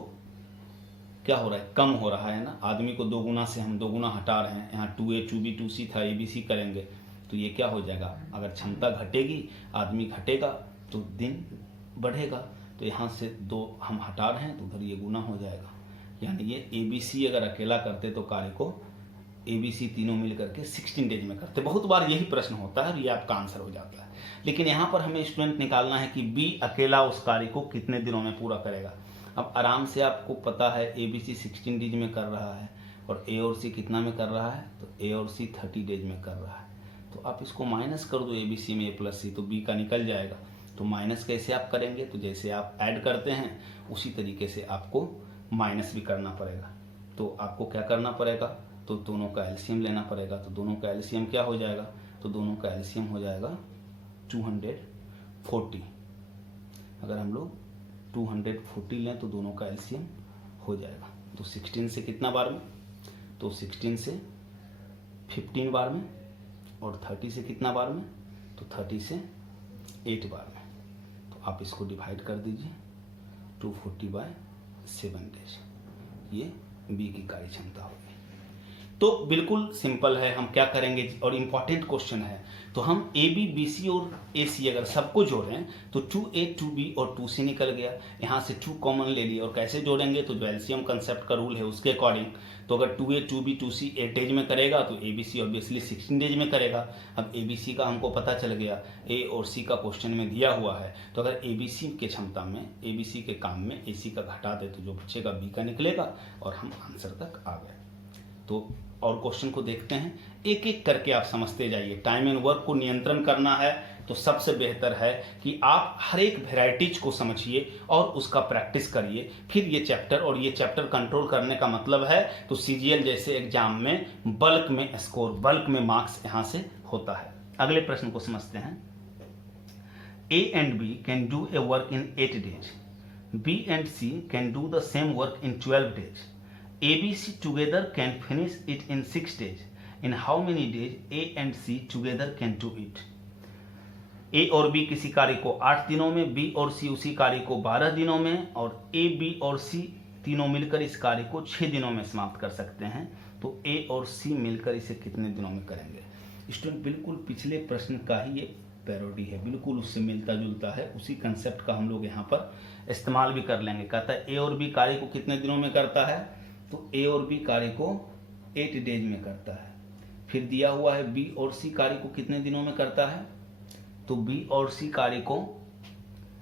क्या हो रहा है कम हो रहा है ना। आदमी को 2 गुना से हम 2 गुना हटा रहे हैं, यहाँ 2a 2b 2c था, abc करेंगे तो ये क्या हो जाएगा, अगर क्षमता घटेगी आदमी घटेगा तो दिन बढ़ेगा। तो यहाँ से 2 हम हटा रहे हैं तो उधर ये गुना हो जाएगा, यानी ये abc अगर अकेला करते तो कार्य को abc तीनों मिल करके 16 डेज में करते। बहुत बार यही प्रश्न होता है और ये आपका आंसर हो जाता है। लेकिन यहाँ पर हमें स्टूडेंट निकालना है कि बी अकेला उस कार्य को कितने दिनों में पूरा करेगा। अब आराम से आपको पता है abc 16 डेज में कर रहा है और a और c कितना में कर रहा है, तो a और c 30 डेज में कर रहा है। तो आप इसको माइनस कर दो abc में a प्लस सी, तो b का निकल जाएगा। तो माइनस कैसे आप करेंगे, तो जैसे आप ऐड करते हैं उसी तरीके से आपको माइनस भी करना पड़ेगा। तो आपको क्या करना पड़ेगा, तो दोनों का एलसीएम लेना पड़ेगा। तो दोनों का एलसीएम क्या हो जाएगा, तो दोनों का एलसीएम हो जाएगा 240। अगर हम लोग 240 लें तो दोनों का एलसीएम हो जाएगा। तो 16 से कितना बार में, तो 16 से 15 बार में, और 30 से कितना बार में, तो 30 से 8 बार में। तो आप इसको डिवाइड कर दीजिए 240/7 डेज, ये बी की कार्य क्षमता होगी। तो बिल्कुल सिंपल है, हम क्या करेंगे, और इम्पॉर्टेंट क्वेश्चन है। तो हम ए बी बी सी और ए सी अगर सबको जोड़ें तो 2a 2b और 2c निकल गया। यहाँ से 2 कॉमन ले लिए, और कैसे जोड़ेंगे, तो जो एलसीएम कंसेप्ट का रूल है उसके अकॉर्डिंग। तो अगर 2a 2b 2c 8 डेज में करेगा तो abc ऑब्वियसली 16 डेज में करेगा। अब abc का हमको पता चल गया, a और c का क्वेश्चन में दिया हुआ है। तो अगर abc के क्षमता में, abc के काम में ac का घटा दे तो जो बचेगा b का निकलेगा, और हम आंसर तक आ गए। तो और क्वेश्चन को देखते हैं, एक एक करके आप समझते जाइए। टाइम एंड वर्क को नियंत्रण करना है तो सबसे बेहतर है कि आप हर एक वेराइटीज को समझिए और उसका प्रैक्टिस करिए। फिर ये चैप्टर, और ये चैप्टर कंट्रोल करने का मतलब है तो सीजीएल जैसे एग्जाम में बल्क में स्कोर, बल्क में मार्क्स यहाँ से होता है। अगले प्रश्न को समझते हैं। A and B can do a work in 8 days. B and C can do the same work in 12 days. ABC together can finish it in 6 days. In how many days A and C together can do it? A और B किसी कार्य को 8 दिनों में, B और C उसी कार्य को 12 दिनों में, और A, B और C तीनों मिलकर इस कार्य को 6 दिनों में समाप्त कर सकते हैं। तो A और C मिलकर इसे कितने दिनों में करेंगे। स्टूडेंट बिल्कुल पिछले प्रश्न का ही ये पैरोडी है, बिल्कुल उससे मिलता जुलता है। उसी कंसेप्ट का हम लोग यहाँ पर इस्तेमाल भी कर लेंगे। कहता है A और B कार्य को कितने दिनों में करता है, तो A और B कार्य को 8 डेज में करता है। फिर दिया हुआ है B और C कार्य को कितने दिनों में करता है, तो B और C कार्य को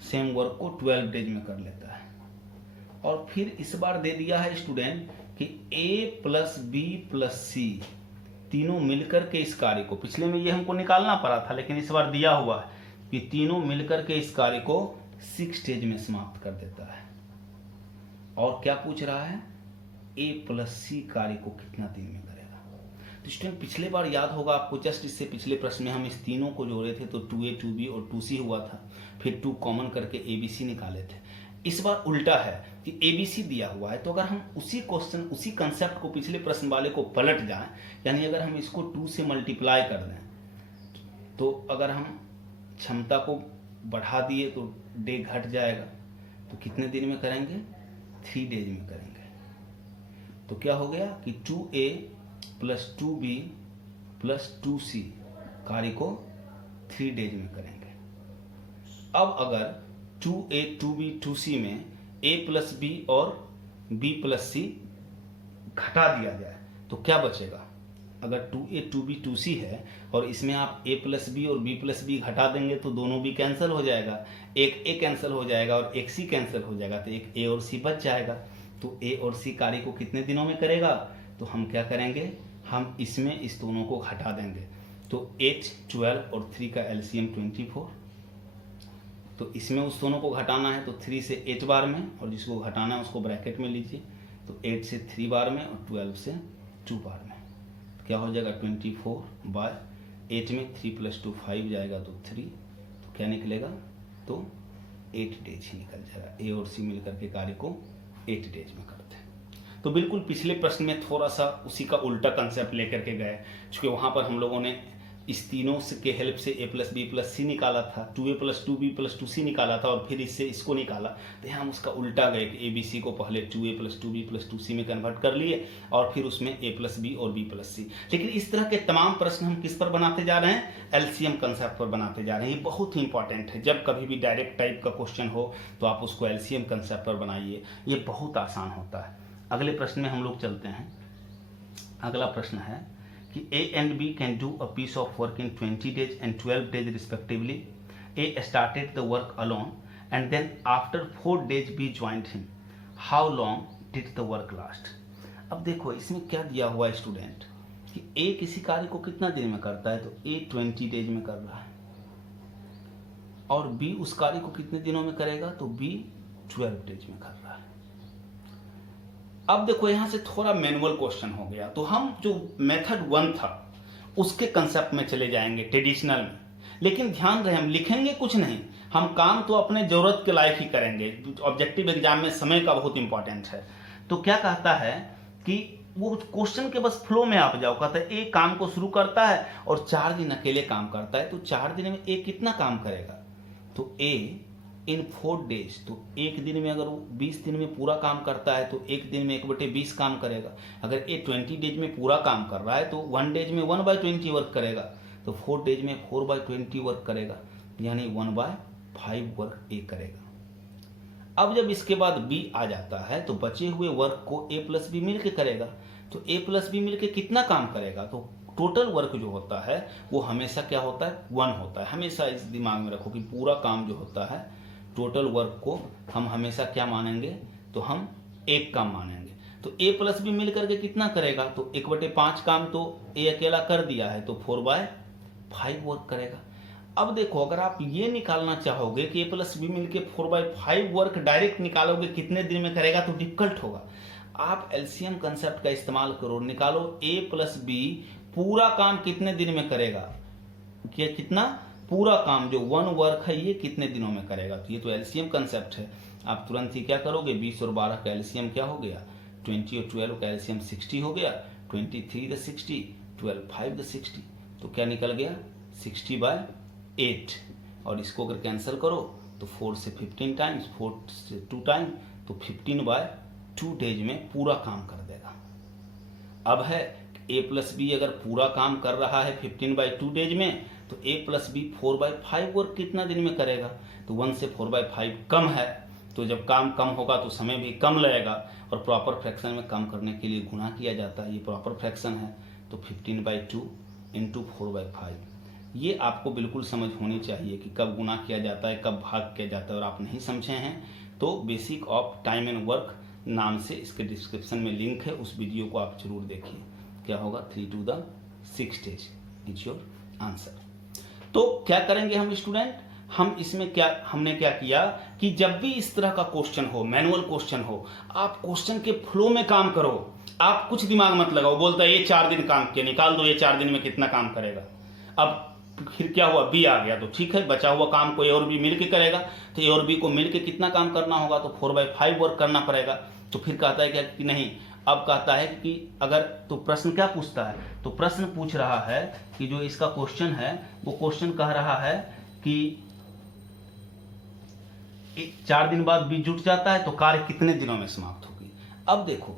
सेम वर्क को 12 डेज में कर लेता है। और फिर इस बार दे दिया है स्टूडेंट कि A plus B plus C तीनों मिलकर के इस कार्य को, पिछले में ये हमको निकालना पड़ा था लेकिन इस बार दिया हुआ है कि तीनों मिलकर के इस कार्य को 6 डेज में समाप्त कर देता है। और क्या पूछ रहा है, A + C कार्य को कितना दिन में करेगा। तो स्टूडेंट पिछले बार याद होगा आपको, जस्ट इससे पिछले प्रश्न में हम इस तीनों को जोड़े थे तो 2A 2B और 2C हुआ था, फिर 2 कॉमन करके ABC निकाले थे। इस बार उल्टा है कि ABC दिया हुआ है, तो अगर हम उसी क्वेश्चन उसी कंसेप्ट को पिछले प्रश्न वाले को पलट जाएं, यानी अगर हम इसको 2 से मल्टीप्लाई कर दें, तो अगर हम क्षमता को बढ़ा दिए तो डे घट जाएगा, तो कितने दिन में करेंगे, 3 डेज में करेंगे। तो क्या हो गया कि 2A + 2B + 2C कार्य को 3 डेज में करेंगे। अब अगर 2A 2B 2C में A + B और B + C घटा दिया जाए तो क्या बचेगा। अगर 2A 2B 2C है और इसमें आप A + B और B + B घटा देंगे तो दोनों B कैंसिल हो जाएगा, एक A कैंसिल हो जाएगा और एक C कैंसिल हो जाएगा, तो एक A और C बच जाएगा। तो A और C कार्य को कितने दिनों में करेगा, तो हम क्या करेंगे, हम इसमें इस दोनों को घटा देंगे। तो 8 12 और 3 का LCM 24, तो इसमें उस दोनों को घटाना है तो 3 से 8 बार में, और जिसको घटाना है उसको ब्रैकेट में लीजिए, तो 8 से 3 बार में और 12 से 2 बार में। तो क्या हो जाएगा 24/8 में 3 + 2 5 जाएगा तो 3, तो क्या निकलेगा, तो 8 डेज ही निकल जाएगा। A और C मिलकर के कार्य को 8 डेज में करते हैं। तो बिल्कुल पिछले प्रश्न में थोड़ा सा उसी का उल्टा कंसेप्ट लेकर के गए, क्योंकि वहाँ पर हम लोगों ने इस तीनों के हेल्प से A + B + C निकाला था, 2A + 2B + 2C निकाला था और फिर इससे इसको निकाला। तो यहाँ हम उसका उल्टा गए कि ABC को पहले 2A + 2B + 2C में कन्वर्ट कर लिए और फिर उसमें A + B और B + C। लेकिन इस तरह के तमाम प्रश्न हम किस पर बनाते जा रहे हैं, LCM कंसेप्ट पर बनाते जा रहे हैं। ये बहुत ही इंपॉर्टेंट है, जब कभी भी डायरेक्ट टाइप का क्वेश्चन हो तो आप उसको LCM कंसेप्ट पर बनाइए, ये बहुत आसान होता है। अगले प्रश्न में हम लोग चलते हैं। अगला प्रश्न है कि A and B can do a piece of work in 20 days and 12 days respectively. A started the work alone and then after 4 days B joined him. How long did the work last? अब देखो इसमें क्या दिया हुआ है स्टूडेंट कि A किसी कार्य को कितना दिन में करता है, तो A 20 डेज में कर रहा है और B उस कार्य को कितने दिनों में करेगा, तो B 12 डेज में कर रहा है। अब देखो यहां से थोड़ा मैनुअल क्वेश्चन हो गया, तो हम जो मेथड 1 था उसके कंसेप्ट में चले जाएंगे ट्रेडिशनल में, लेकिन ध्यान रहे हम लिखेंगे कुछ नहीं, हम काम तो अपने जरूरत के लायक ही करेंगे। ऑब्जेक्टिव एग्जाम में समय का बहुत इंपॉर्टेंट है। तो क्या कहता है कि वो क्वेश्चन के बस फ्लो में आप जाओ, कहता है ए काम को शुरू करता है और 4 दिन अकेले काम करता है, तो 4 दिन में ए कितना काम करेगा, तो ए इन 4 डेज, तो एक दिन में अगर वो 20 दिन में पूरा काम करता है तो एक दिन में 1/20 काम करेगा। अगर ए 20 डेज में पूरा काम कर रहा है तो 1 डेज में 1/20 वर्क करेगा, तो 4 डेज में 4/20 वर्क करेगा, यानी 1/5 वर्क ए करेगा। अब जब इसके बाद बी आ जाता है तो बचे हुए वर्क को A + B मिलके करेगा, तो A + B मिलके कितना काम करेगा, तो टोटल वर्क जो होता है वो हमेशा क्या होता है, 1 होता है। हमेशा इस दिमाग में रखो कि पूरा काम जो होता है टोटल वर्क को हम हमेशा क्या मानेंगे, तो हम एक काम मानेंगे। तो A + B मिल करके कितना करेगा, तो 1/5 काम तो A अकेला कर दिया है, तो 4/5 वर्क करेगा। अब देखो अगर आप ये निकालना चाहोगे कि A + B मिलके 4/5 वर्क डायरेक्ट निकालोगे कितने दिन में करेगा, तो डिफिकल्ट होगा। आप LCM कंसेप्ट का इस्तेमाल करो, निकालो A + B पूरा काम कितने दिन में करेगा, क्या कितना पूरा काम जो 1 वर्क है ये कितने दिनों में करेगा। तो ये तो LCM कंसेप्ट है। आप तुरंत ही क्या करोगे, 20 और 12 का LCM क्या हो गया, 20 और 12 का LCM 60 हो गया, 23 × 60, 12 5 × 60, तो क्या निकल गया 60/8। और इसको अगर कैंसिल करो तो 4 से 15 टाइम्स, 4 से 2 टाइम, तो 15/2 डेज में पूरा काम कर देगा। अब है A + B अगर पूरा काम कर रहा है 15/2 डेज में, तो A + B 4/5 वर्क कितना दिन में करेगा, तो 1 से 4/5 कम है, तो जब काम कम होगा तो समय भी कम लगेगा, और प्रॉपर फ्रैक्शन में कम करने के लिए गुणा किया जाता है, ये प्रॉपर फ्रैक्शन है, तो 15/2 × 4/5। ये आपको बिल्कुल समझ होनी चाहिए कि कब गुणा किया जाता है, कब भाग किया जाता है, और आप नहीं समझे हैं तो basic of time and work नाम से इसके डिस्क्रिप्शन में लिंक है, उस वीडियो को आप जरूर देखिए। क्या होगा 3 × 2 = 6 days इज योर आंसर। तो क्या करेंगे हम स्टूडेंट, हम इसमें हमने क्या किया कि जब भी इस तरह का क्वेश्चन हो, मैनुअल क्वेश्चन हो, आप क्वेश्चन के फ्लो में काम करो, आप कुछ दिमाग मत लगाओ। बोलता है ये 4 दिन काम किया, निकाल दो ये 4 दिन में कितना काम करेगा। अब फिर क्या हुआ, बी आ गया तो ठीक है, बचा हुआ काम को ए और बी मिलके करेगा, तो ए और बी को मिलके कितना काम करना होगा, तो 4/5 वर्क करना पड़ेगा। तो फिर कहता है क्या कि नहीं, अब कहता है कि अगर, तो प्रश्न क्या पूछता है, तो प्रश्न पूछ रहा है कि जो इसका क्वेश्चन है वो क्वेश्चन कह रहा है कि 4 दिन बाद बी जुट जाता है तो कार्य कितने दिनों में समाप्त होगी। अब देखो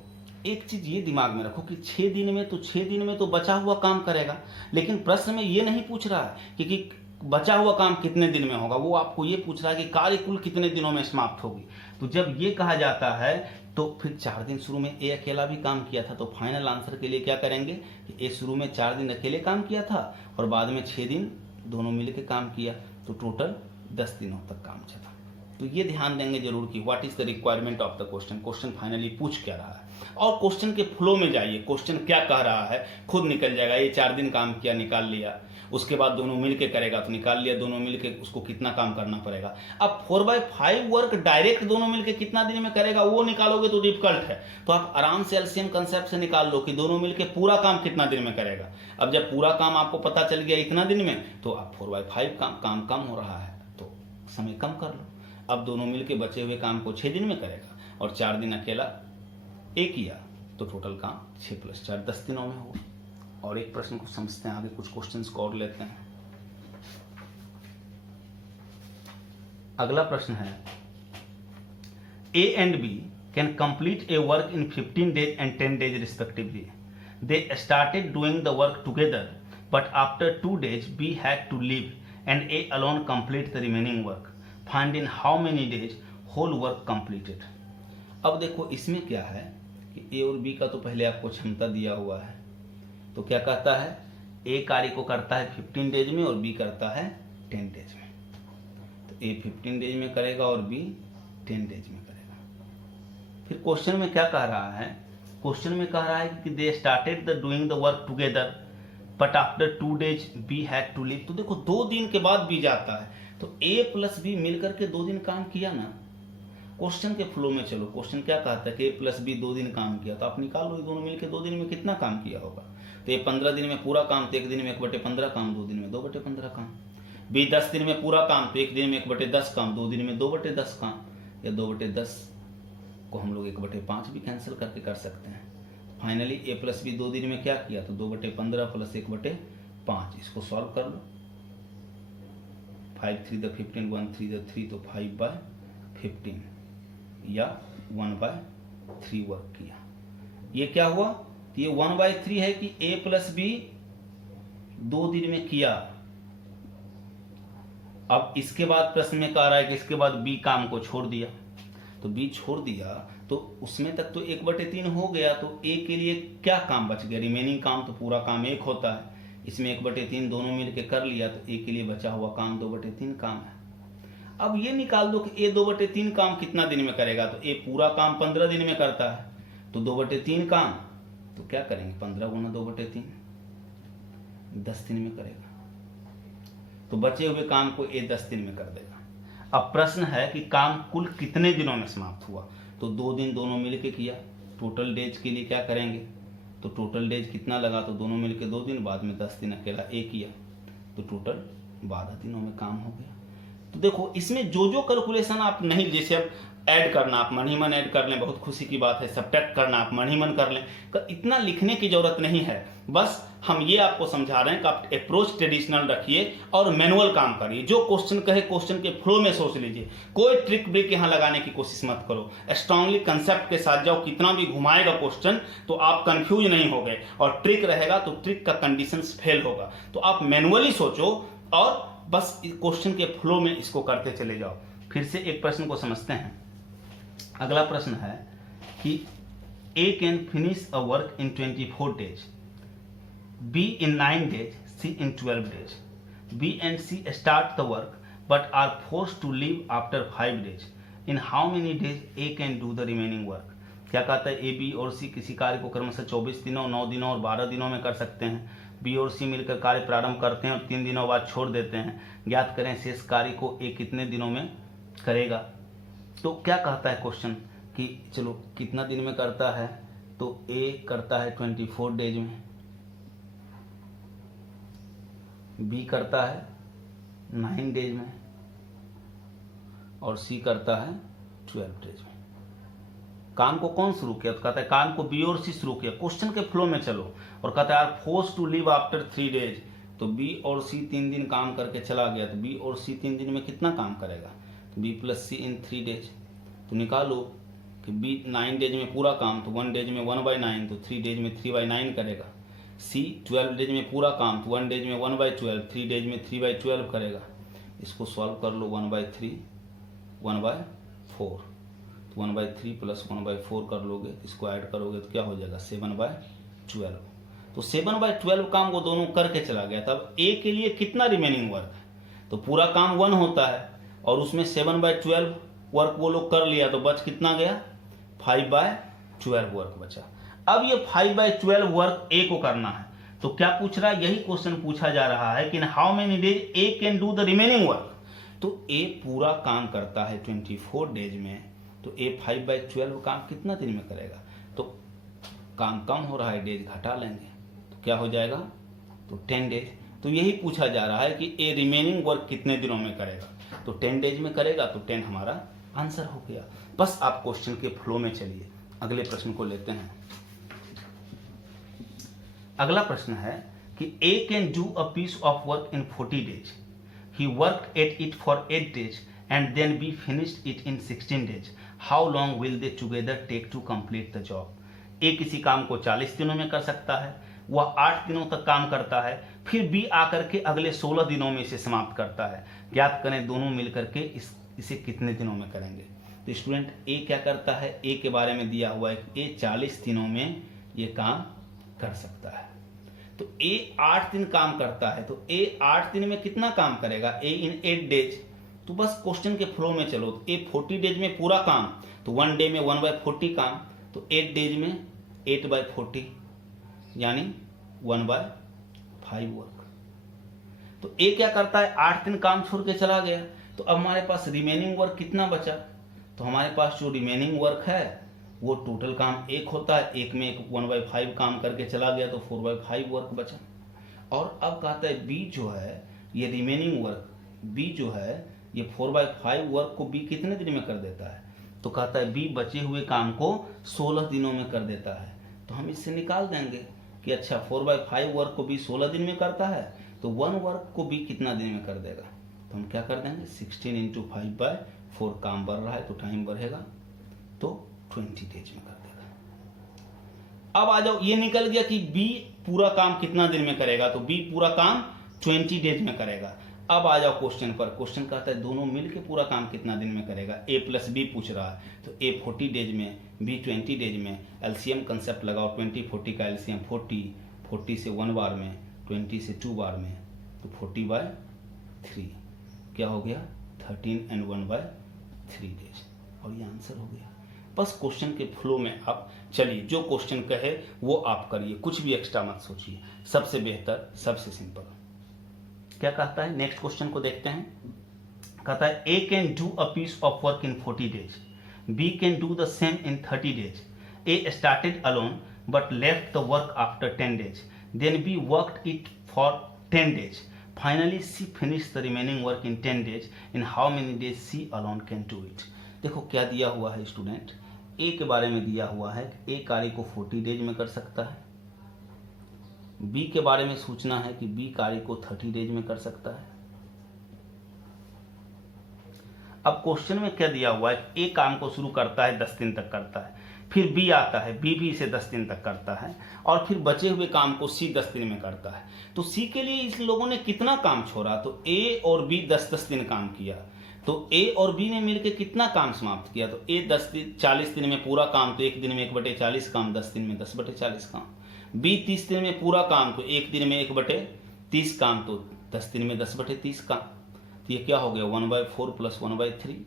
एक चीज ये दिमाग में रखो कि 6 दिन में, तो 6 दिन में तो बचा हुआ काम करेगा, लेकिन प्रश्न में ये नहीं पूछ रहा है कि बचा हुआ काम कितने दिन में होगा, वो आपको ये पूछ रहा है कि कार्य कुल कितने दिनों में समाप्त होगी। तो जब ये कहा जाता है तो फिर 4 दिन शुरू में ए अकेला भी काम किया था, तो फाइनल आंसर के लिए क्या करेंगे कि ए शुरू में 4 दिन अकेले काम किया था और बाद में 6 दिन दोनों मिलकर काम किया, तो टोटल 10 दिनों तक काम चला। तो ये ध्यान देंगे जरूर कि what is the requirement of the question, question finally पूछ क्या रहा है, और क्वेश्चन के फ्लो में जाइए, क्वेश्चन क्या कह रहा है खुद निकल जाएगा। ये 4 दिन काम किया, निकाल लिया, उसके बाद दोनों मिलके करेगा तो निकाल लिया, दोनों मिलके उसको कितना काम करना पड़ेगा। अब 4/5 वर्क डायरेक्ट दोनों मिलके कितना दिन में करेगा वो निकालोगे तो डिफिकल्ट है, तो आप आराम से एलसीएम कंसेप्ट से निकाल लो कि दोनों मिलके पूरा काम कितना दिन में करेगा। अब जब पूरा काम आपको पता चल गया इतना दिन में, तो आप 4/5 काम कम हो रहा है तो समय कम कर लो। अब दोनों मिलके बचे हुए काम को 6 दिन में करेगा और 4 दिन अकेला ए किया, तो टोटल काम 6 + 4 10 दिनों में होगा। और एक प्रश्न को समझते हैं, आगे कुछ क्वेश्चंस को और लेते हैं। अगला प्रश्न है, A and B can complete a work in 15 days and 10 days respectively. They started doing the work together, but after 2 days B had to leave and A alone complete the remaining work. Find in how many days whole work completed. अब देखो इसमें क्या है कि ए और बी का तो पहले आपको क्षमता दिया हुआ है, तो क्या कहता है, ए कार्य को करता है 15 डेज में और बी करता है 10 डेज में। तो ए 15 डेज में करेगा और बी 10 डेज में करेगा। फिर क्वेश्चन में क्या कह रहा है, क्वेश्चन में कह रहा है कि they started the doing the work together but after 2 days B had to leave. तो देखो 2 दिन के बाद बी जाता है, तो ए प्लस बी मिलकर के 2 दिन काम किया ना। क्वेश्चन के फ्लो में चलो, क्वेश्चन क्या कहता है कि ए प्लस बी 2 दिन काम किया, तो आप निकालो दोनों मिलकर 2 दिन में कितना काम किया होगा। तो ये 15 दिन में पूरा काम, तो 1 दिन में 1/15 काम, 2 दिन में 2/15 काम। बी 10 दिन में पूरा काम, तो 1 दिन में 1/10 काम, 2 दिन में 2/10 काम, या 2/10 को हम लोग 1/5 भी कैंसिल करके कर सकते हैं। फाइनली ए प्लस बी 2 दिन में क्या किया, तो 2/15 + 1/5, इसको सॉल्व कर लो। 5 3 द 15, 1 3 द 3, तो 5/15 या 1/3 वर्क किया। ये क्या हुआ, ये 1/3 है कि ए प्लस बी 2 दिन में किया। अब इसके बाद प्रश्न में कह रहा है कि इसके बाद बी काम को छोड़ दिया, तो बी छोड़ दिया तो उसमें तक तो 1/3 हो गया, तो ए के लिए क्या काम बच गया, रिमेनिंग काम, तो पूरा काम 1 होता है, इसमें 1/3 दोनों मिलके कर लिया, तो ए के लिए बचा हुआ काम 2/3 काम है। अब ये निकाल दो कि ए 2/3 काम कितना दिन में करेगा, तो ए पूरा काम 15 दिन में करता है, तो 2/3 काम, तो क्या करेंगे 15 × 2/3 10 दिन में करेगा, तो बचे हुए काम को ए 10 दिन में कर देगा। अब प्रश्न है कि काम कुल कितने दिनों में समाप्त हुआ, तो 2 दिन दोनों मिलके किया। टोटल डेज के लिए क्या करेंगे, तो टोटल डेज कितना लगा, तो दोनों मिलके 2 दिन, बाद में 10 दिन अकेला ए किया, तो टोटल 12 दिनों में काम हो गया। तो देखो इसमें जो जो कैलकुलेशन आप नहीं, जैसे अब ऐड करना आप मन ही मन ऐड कर लें, बहुत खुशी की बात है, सब्ट्रैक्ट करना आप मन ही मन कर लें, इतना लिखने की जरूरत नहीं है। बस हम ये आपको समझा रहे हैं कि आप अप्रोच ट्रेडिशनल रखिए और मैनुअल काम करिए। जो क्वेश्चन कहे क्वेश्चन के फ्लो में सोच लीजिए, कोई ट्रिक ब्रिक यहाँ लगाने की कोशिश मत करो, स्ट्रांगली कंसेप्ट के साथ जाओ। कितना भी घुमाएगा क्वेश्चन तो आप कंफ्यूज नहीं हो गए, और ट्रिक रहेगा तो ट्रिक का कंडीशंस फेल होगा। तो आप मैनुअली सोचो और बस क्वेश्चन के फ्लो में इसको करते चले जाओ। फिर से एक प्रश्न को समझते हैं। अगला प्रश्न है कि A can finish a work in 24 days, B in 9 days, C in 12 days. B and C start the work but are forced to leave after 5 days. In how many days A can do the remaining work? क्या कहता है, ए बी और सी किसी कार्य को क्रमशः 24 दिनों, 9 दिनों और 12 दिनों में कर सकते हैं। बी और सी मिलकर कार्य प्रारंभ करते हैं और 3 दिनों बाद छोड़ देते हैं। ज्ञात करें शेष कार्य को ए कितने दिनों में करेगा। तो क्या कहता है क्वेश्चन कि चलो कितना दिन में करता है, तो ए करता है 24 डेज में, बी करता है 9 डेज में और सी करता है 12 डेज में। काम को कौन शुरू किया, तो कहता है काम को बी और सी शुरू किया। क्वेश्चन के फ्लो में चलो और कहता है are forced to leave after 3 days. तो बी और सी 3 दिन काम करके चला गया, तो बी और सी 3 दिन में कितना काम करेगा, तो बी प्लस सी इन 3 डेज। तो निकालो कि बी 9 डेज में पूरा काम, तो 1 डेज में 1/9, तो 3 डेज में 3/9 करेगा। सी 12 डेज में पूरा काम, तो 1 डेज में 1/12, 3 डेज में 3/12 करेगा। इसको सॉल्व कर लो, 1/3 1/4, तो 1/3 प्लस 1/4 कर लोगे, इसको ऐड करोगे तो क्या हो जाएगा 7/12। तो 7/12 काम वो दोनों करके चला गया। तब ए के लिए कितना रिमेनिंग वर्क है, तो पूरा काम 1 होता है और उसमें 7/12 वर्क वो लोग कर लिया, तो बच कितना गया 5/12 वर्क बचा। अब ये 5/12 वर्क ए को करना है, तो क्या पूछ रहा है, यही क्वेश्चन पूछा जा रहा है कि how many days A can do the remaining work. तो ए पूरा काम करता है 24 डेज में, तो ए 5/12 काम कितना दिन में करेगा, तो काम कम हो रहा है, डेज घटा लेंगे तो क्या हो जाएगा, तो 10 डेज। तो यही पूछा जा रहा है कि ए रिमेनिंग वर्क कितने दिनों में करेगा, तो 10 डेज में करेगा, तो 10 हमारा आंसर हो गया। बस आप क्वेश्चन के फ्लो में चलिए, अगले प्रश्न को लेते हैं। अगला प्रश्न है कि A can do a piece of work in 40 days. He worked at it for 8 days and then B finished it in 16 days. How long will they together take to complete the job. A किसी काम को 40 दिनों में कर सकता है, वह 8 दिनों तक काम करता है, फिर बी आकर के अगले 16 दिनों में इसे समाप्त करता है। ज्ञात करें दोनों मिलकर के इसे कितने दिनों में करेंगे। तो स्टूडेंट ए क्या करता है, ए के बारे में दिया हुआ है कि ए 40 दिनों में ये काम कर सकता है। तो ए 8 दिन काम करता है, तो ए 8 दिन में कितना काम करेगा, ए इन 8 डेज। तो बस क्वेश्चन के फ्लो में चलो, तो ए 40 डेज में पूरा काम, तो 1 डे में 1/40 काम, तो 8 डेज में 8/40 यानी 1/5 वर्क। तो ए क्या करता है, 8 दिन काम छोड़ के चला गया, तो अब हमारे पास रिमेनिंग वर्क कितना बचा, तो हमारे पास जो रिमेनिंग वर्क है वो टोटल काम 1 होता है, 1 में 1/5 काम करके चला गया, तो 4/5 वर्क बचा। और अब कहता है बी जो है ये रिमेनिंग वर्क, बी जो है ये 4/5 वर्क को बी कितने दिन में कर देता है, तो कहता है बी बचे हुए काम को 16 दिनों में कर देता है। तो हम इससे निकाल देंगे कि अच्छा 4/5 वर्क को बी 16 दिन में करता है, तो 1 वर्क को बी कितना दिन में कर देगा, तो हम क्या कर देंगे 16 × 5/4 काम बढ़ रहा है तो टाइम बढ़ेगा, तो 20 डेज में कर देगा। अब आ जाओ, ये निकल गया कि बी पूरा काम कितना दिन में करेगा, तो बी पूरा काम 20 डेज में करेगा। अब आ जाओ क्वेश्चन पर, क्वेश्चन कहता है दोनों मिलके पूरा काम कितना दिन में करेगा, ए प्लस बी पूछ रहा है, तो ए 40 डेज में, बी 20 डेज में। एलसीएम कंसेप्ट लगाओ, 20-40 का एलसीएम 40 से 1 बार में, 20 से 2 बार में, तो 40/3 क्या हो गया 13 and 1/3 डेज, और ये आंसर हो गया। बस क्वेश्चन के फ्लो में आप चलिए, जो क्वेश्चन कहे वो आप करिए, कुछ भी एक्स्ट्रा मत सोचिए, सबसे बेहतर सबसे सिंपल। क्या कहता है, नेक्स्ट क्वेश्चन को देखते हैं। कहता है A can do a piece of work in 40 days, B can do the same in 30 days. A started alone but left the work after 10 days, then B worked it for 10 days. Finally, C finished the remaining work in 10 days. In how many days C alone can do it? देखो क्या दिया हुआ है स्टूडेंट, ए के बारे में दिया हुआ है कि ए कार्य को 40 डेज में कर सकता है, बी के बारे में सूचना है कि बी कार्य को 30 डेज में कर सकता है। अब क्वेश्चन में क्या दिया हुआ है, ए काम को शुरू करता है 10 दिन तक करता है, फिर बी आता है, बी भी इसे 10 दिन तक करता है, और फिर बचे हुए काम को सी 10 दिन में करता है। तो सी के लिए इस लोगों ने कितना काम छोड़ा, तो ए और बी 10-10 दिन काम किया, तो ए और बी ने मिलकर कितना काम समाप्त किया, तो ए 40 दिन में पूरा काम, तो 1 दिन में 1/40 काम, 10 दिन में 10/40 काम। बी 30 दिन में पूरा काम, तो 1 दिन में 1/30 काम, तो 10 दिन में 10/30 काम। तो ये क्या हो गया 1/4 + 1/3,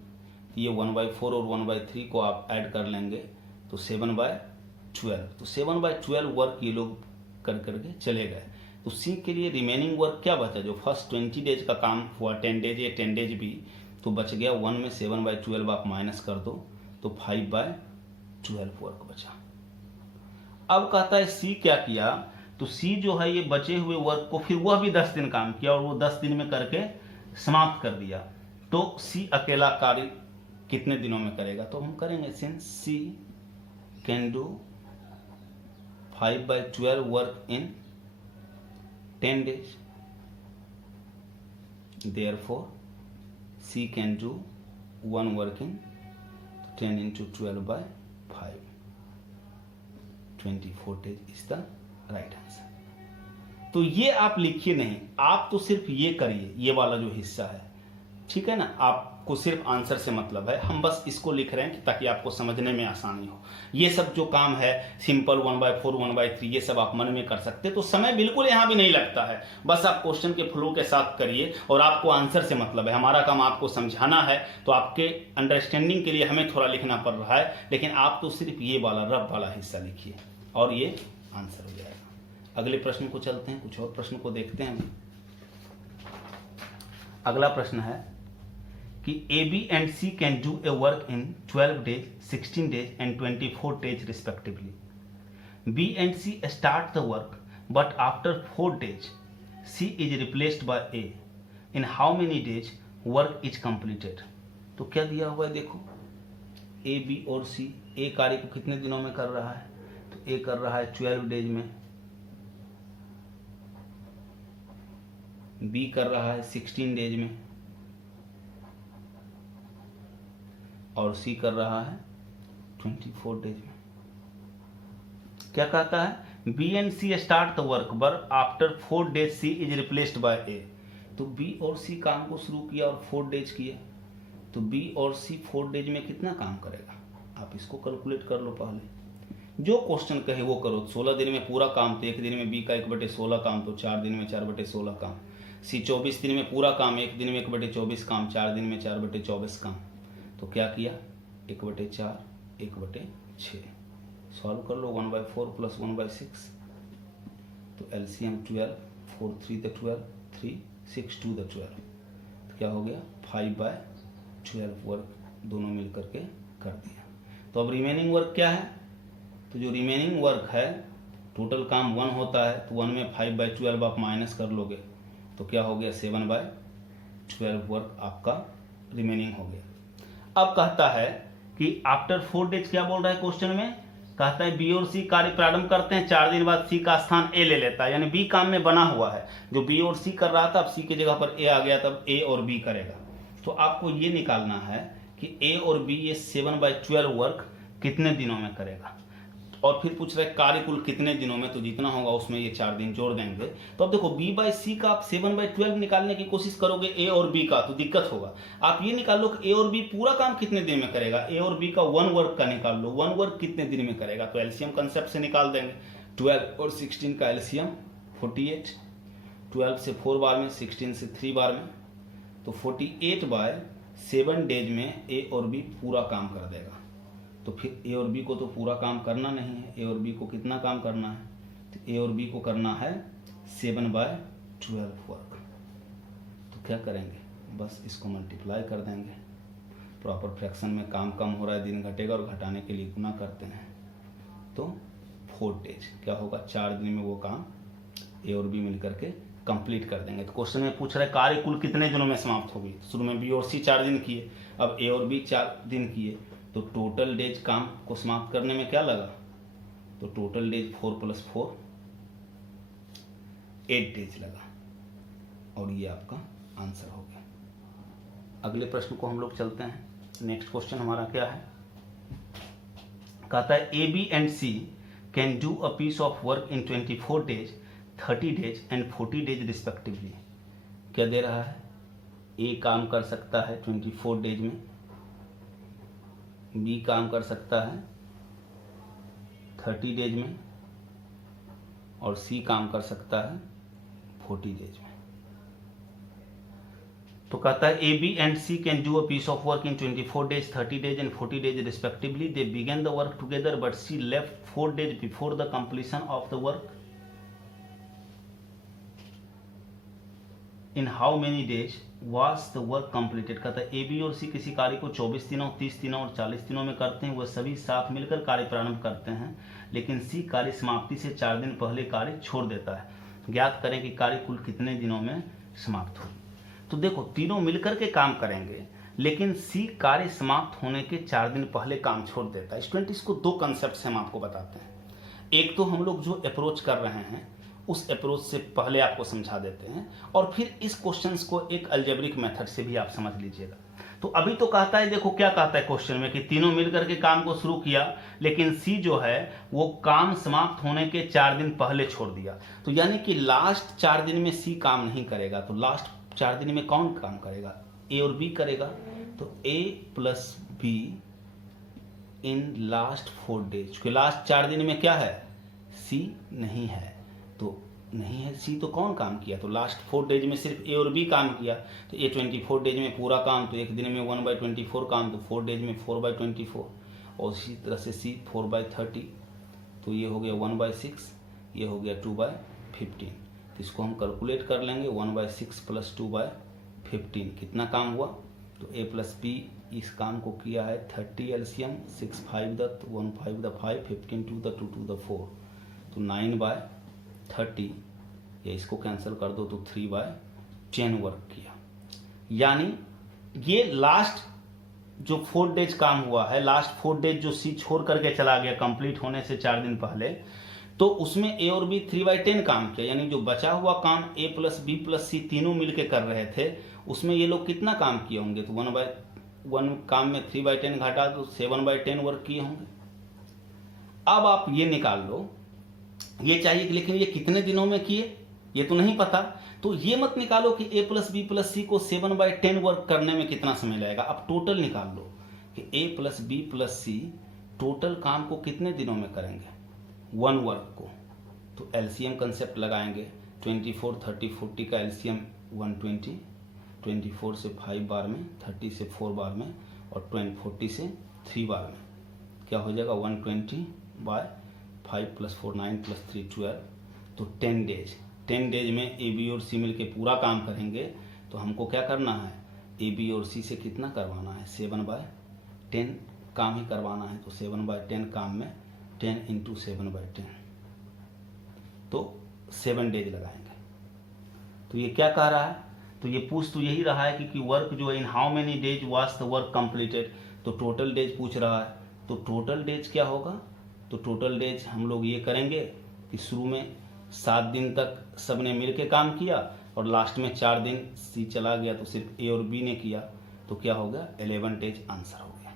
ये 1/4 और 1/3 को आप ऐड कर लेंगे तो 7/12, तो 7/12 वर्क ये लोग कर करके चले गए। तो सी के लिए रिमेनिंग वर्क क्या बचा, जो फर्स्ट 20 डेज का काम हुआ 10 डेज या 10 डेज भी, तो बच गया 1 में 7/12 आप माइनस कर दो तो 5/12 वर्क बचा। अब कहता है सी क्या किया, तो सी जो है ये बचे हुए वर्क को फिर वह भी 10 दिन काम किया और वो 10 दिन में करके समाप्त कर दिया। तो सी अकेला कार्य कितने दिनों में करेगा, तो हम करेंगे since C can do 5/12 work in 10 days, therefore C can do one work in 10 into 12/5, 24 days is the right answer। तो ये आप लिखिए नहीं, आप तो सिर्फ ये करिए, ये वाला जो हिस्सा है, ठीक है ना, आपको सिर्फ आंसर से मतलब है, हम बस इसको लिख रहे हैं कि ताकि आपको समझने में आसानी हो। ये सब जो काम है सिंपल 1/4 1/3 ये सब आप मन में कर सकते, तो समय बिल्कुल यहाँ भी नहीं लगता है, बस आप क्वेश्चन के फ्लो के साथ करिए और आपको आंसर से मतलब है। हमारा काम आपको समझाना है, तो आपके अंडरस्टैंडिंग के लिए हमें थोड़ा लिखना पड़ रहा है, लेकिन आप तो सिर्फ ये वाला रफ वाला हिस्सा लिखिए और ये आंसर हो जाएगा। अगले प्रश्न को चलते हैं, कुछ और प्रश्न को देखते हैं। अगला प्रश्न है कि A B and C can do a work in 12 days 16 days and 24 days respectively. B and C start the work but after 4 days C is replaced by A. In how many days work is completed. तो क्या दिया हुआ है, देखो ए बी और सी, ए कार्य को कितने दिनों में कर रहा है, तो ए कर रहा है 12 डेज में, बी कर रहा है 16 डेज में और सी कर रहा है 24 डेज में। क्या कहता है, B and C start the work but after 4 days C is replaced by A. तो बी और सी काम को शुरू किया और 4 डेज किया, तो बी और सी 4 डेज में कितना काम करेगा, आप इसको कैलकुलेट कर लो। पहले जो क्वेश्चन कहे वो करो। 16 दिन में पूरा काम, तो एक दिन में बी का 1/16 काम, तो 4 दिन में 4/16 काम। सी 24 दिन में पूरा काम, एक दिन में 1/24 काम, 4 दिन में 4/24 काम। तो क्या किया, 1/4 1/6, सॉल्व कर लो। 1/4 प्लस 1/6, तो एलसीएम 12, 4 3 द 12, 3 6 2 द 12, तो क्या हो गया 5/12 वर्क दोनों मिल करके कर दिया। तो अब रिमेनिंग वर्क क्या है, तो जो रिमेनिंग वर्क है, टोटल काम 1 होता है, तो 1 में 5/12 आप माइनस कर लोगे, तो क्या हो गया 7/12 वर्क आपका रिमेनिंग हो गया। अब कहता है कि आफ्टर 4 डेज, क्या बोल रहा है क्वेश्चन में, कहता है बी और सी कार्य प्रारंभ करते हैं, 4 दिन बाद सी का स्थान ए ले लेता है, यानी बी काम में बना हुआ है। जो बी और सी कर रहा था, अब सी की जगह पर ए आ गया, तब ए और बी करेगा। तो आपको ये निकालना है कि ए और बी ये 7/12 वर्क कितने दिनों में करेगा, और फिर पूछ रहे कार्य कुल कितने दिनों में, तो जितना होगा उसमें ये 4 दिन जोड़ देंगे। तो अब देखो b/c का आप 7/12 निकालने की कोशिश करोगे ए और बी का, तो दिक्कत होगा। आप ये निकाल लो कि ए और बी पूरा काम कितने दिन में करेगा, ए और बी का 1 वर्क का निकाल लो, 1 वर्क कितने दिन में करेगा, तो एलसीएम कंसेप्ट से निकाल देंगे। 12 और 16 का एलसीएम 48, 12 से 4 बार में, 16 से 3 बार में, तो 48/7 डेज में ए और बी पूरा काम कर देगा। तो फिर ए और बी को तो पूरा काम करना नहीं है, ए और बी को कितना काम करना है, तो ए और बी को करना है 7/12 वर्क। तो क्या करेंगे, बस इसको मल्टीप्लाई कर देंगे। प्रॉपर फ्रैक्शन में काम कम हो रहा है, दिन घटेगा और घटाने के लिए गुना करते हैं, तो 4 डेज क्या होगा, 4 दिन में वो काम ए और बी मिलकर के कंप्लीट कर देंगे। तो क्वेश्चन में पूछ रहा है कार्य कुल कितने दिनों में समाप्त होगी। शुरू में बी और सी 4 दिन किए, अब ए और बी 4 दिन किए, तो टोटल डेज काम को समाप्त करने में क्या लगा, तो टोटल डेज 4 + 4 8 डेज लगा, और ये आपका आंसर हो गया। अगले प्रश्न को हम लोग चलते हैं। नेक्स्ट क्वेश्चन हमारा क्या है, कहता है A B and C can do a piece of work in 24 days 30 days and 40 days respectively. क्या दे रहा है, ए काम कर सकता है 24 डेज में, बी काम कर सकता है 30 डेज में, और सी काम कर सकता है 40 डेज में। तो कहता है A B and C can do a piece of work in 24 days, 30 days and 40 days respectively. They begin the work together but C left 4 days before the completion of the work. In how many days was the work completed. कहता है ए बी और सी किसी कार्य को 24 दिनों, 30 दिनों और 40 दिनों में करते हैं. वह सभी साथ मिलकर कार्य प्रारंभ करते हैं, लेकिन सी कार्य समाप्ति से 4 दिन पहले कार्य छोड़ देता है. ज्ञात करें कि कार्य कुल कितने दिनों में समाप्त होगी. तो देखो तीनों मिलकर के काम करेंगे, लेकिन सी कार्य समाप्त होने के 4 दिन पहले काम छोड़ देता है. स्टूडेंट इसको दो कंसेप्ट से हम आपको बताते हैं. एक तो हम लोग जो अप्रोच कर रहे हैं उस अप्रोच से पहले आपको समझा देते हैं, और फिर इस क्वेश्चंस को एक अलजेब्रिक मेथड से भी आप समझ लीजिएगा. तो अभी तो कहता है, देखो क्या कहता है क्वेश्चन में कि तीनों मिलकर के काम को शुरू किया, लेकिन सी जो है वो काम समाप्त होने के 4 दिन पहले छोड़ दिया. तो यानी कि लास्ट 4 दिन में सी काम नहीं करेगा, तो लास्ट 4 दिन में कौन काम करेगा? ए और बी करेगा. तो A plus B in last 4 days. क्योंकि लास्ट 4 दिन में क्या है? सी नहीं है. तो नहीं है सी, तो कौन काम किया? तो लास्ट 4 days में सिर्फ ए और बी काम किया. तो ए 24 days में पूरा काम, तो एक दिन में 1/24 काम, तो 4 days में 4/24. और इसी तरह से सी 4/30. तो ये हो गया 1/6, ये हो गया 2/15. तो इसको हम कैलकुलेट कर लेंगे. 1/6 प्लस 2/15 कितना काम हुआ? तो ए प्लस बी इस काम को किया है 30 LCM. 6 5 the 1 5 the 5, 15 2 the 2 2 the 4. तो 9/30, या इसको कैंसिल कर दो तो 3/10 वर्क किया. यानी ये लास्ट जो 4 days काम हुआ है, लास्ट 4 days जो सी छोड़ करके चला गया कंप्लीट होने से 4 दिन पहले, तो उसमें ए और बी 3/10 काम किया. यानी जो बचा हुआ काम ए प्लस बी प्लस सी तीनों मिलके कर रहे थे, उसमें ये लोग कितना काम किए होंगे? तो 1/1 काम में 3/10 घटा तो 7/10 वर्क किए होंगे. अब आप ये निकाल लो, ये चाहिए कि लेकिन ये कितने दिनों में किए ये तो नहीं पता. तो ये मत निकालो कि ए प्लस बी प्लस सी को 7/10 वर्क करने में कितना समय लगेगा. अब टोटल निकाल लो कि ए प्लस बी प्लस सी टोटल काम को कितने दिनों में करेंगे? 1 वर्क को. तो एलसीएम कंसेप्ट लगाएंगे. 24 30 40 का एलसीएम 120. 24 से 5 बार में, 30 से 4 बार में, और 40 से 3 बार में. क्या हो जाएगा? 120/5 + 4 9 + 3 12. तो 10 days. 10 days में ए बी और सी मिल के पूरा काम करेंगे. तो हमको क्या करना है? ए बी और सी से कितना करवाना है? 7/10 काम ही करवाना है. तो 7/10 काम में 10 × 7/10, तो 7 days लगाएंगे. तो ये क्या कह रहा है? तो ये पूछ तो यही रहा है कि वर्क जो इन how many days was the work completed. तो टोटल डेज पूछ रहा है. तो टोटल डेज क्या होगा? तो टोटल डेज हम लोग ये करेंगे कि शुरू में 7 दिन तक सब ने मिल के काम किया, और लास्ट में 4 दिन सी चला गया तो सिर्फ ए और बी ने किया. तो क्या हो गया? 11 days आंसर हो गया.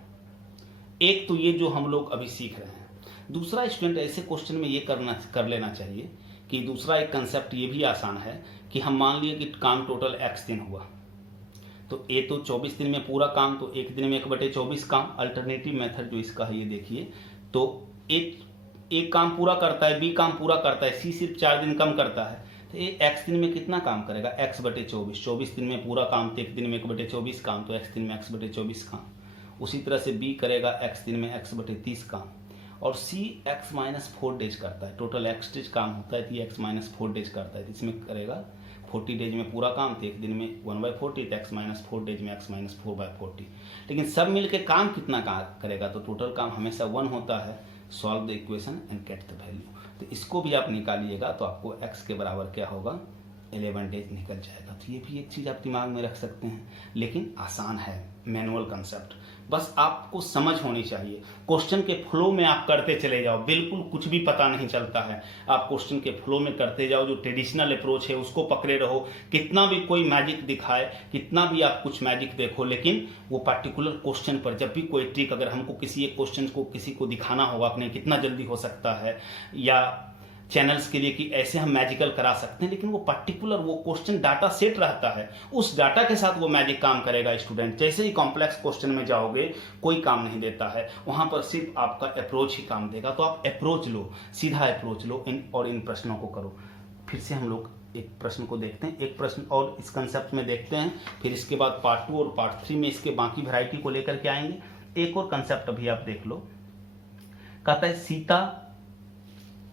एक तो ये जो हम लोग अभी सीख रहे हैं. दूसरा स्टूडेंट ऐसे क्वेश्चन में ये कर लेना चाहिए कि दूसरा एक कंसेप्ट ये भी आसान है कि हम मान लिए कि काम टोटल x दिन हुआ. तो ए तो 24 दिन में पूरा काम, तो एक दिन में 1/24 काम. अल्टरनेटिव मेथड जो इसका है ये देखिए. तो एक काम पूरा करता है, बी काम पूरा करता है, सी सिर्फ 4 दिन कम करता है. तो ये x दिन में कितना काम करेगा? x/24. 24 दिन में पूरा काम, तो एक दिन में 1/24 काम, तो x दिन में x/24 काम. उसी तरह से बी करेगा x दिन में x/30 काम. और सी x-4 days करता है. टोटल x days काम होता है तो ये x-4 days करता है. तो इसमें करेगा 40 days में पूरा काम, तो एक दिन में 1/40, तो x-4 days में x-4/40. लेकिन सब मिल के काम कितना करेगा? तो टोटल काम हमेशा 1 होता है. Solve the equation and get the value. तो इसको भी आप निकालिएगा तो आपको x के बराबर क्या होगा? 11 days निकल जाएगा. तो ये भी एक चीज़ आप दिमाग में रख सकते हैं, लेकिन आसान है, मैनुअल कंसेप्ट. बस आपको समझ होनी चाहिए. क्वेश्चन के फ्लो में आप करते चले जाओ, बिल्कुल कुछ भी पता नहीं चलता है. आप क्वेश्चन के फ्लो में करते जाओ. जो ट्रेडिशनल अप्रोच है उसको पकड़े रहो. कितना भी कोई मैजिक दिखाए, कितना भी आप कुछ मैजिक देखो, लेकिन वो पर्टिकुलर क्वेश्चन पर जब भी कोई ट्रिक, अगर हमको किसी एक क्वेश्चन को किसी को दिखाना होगा कि नहीं कितना जल्दी हो सकता है, या चैनल्स के लिए कि ऐसे हम मैजिकल करा सकते हैं, लेकिन वो पर्टिकुलर वो क्वेश्चन डाटा सेट रहता है, उस डाटा के साथ वो मैजिक काम करेगा. स्टूडेंट जैसे ही कॉम्प्लेक्स क्वेश्चन में जाओगे कोई काम नहीं देता है, वहां पर सिर्फ आपका अप्रोच ही काम देगा. तो आप अप्रोच लो, सीधा अप्रोच लो और इन प्रश्नों को करो. फिर से हम लोग एक प्रश्न को देखते हैं, एक प्रश्न और इस कंसेप्ट में देखते हैं, फिर इसके बाद पार्ट 2 और पार्ट 3 में इसके बाकी वैरायटी को लेकर के आएंगे। एक और कंसेप्ट अभी आप देख लो, कहता है Sita,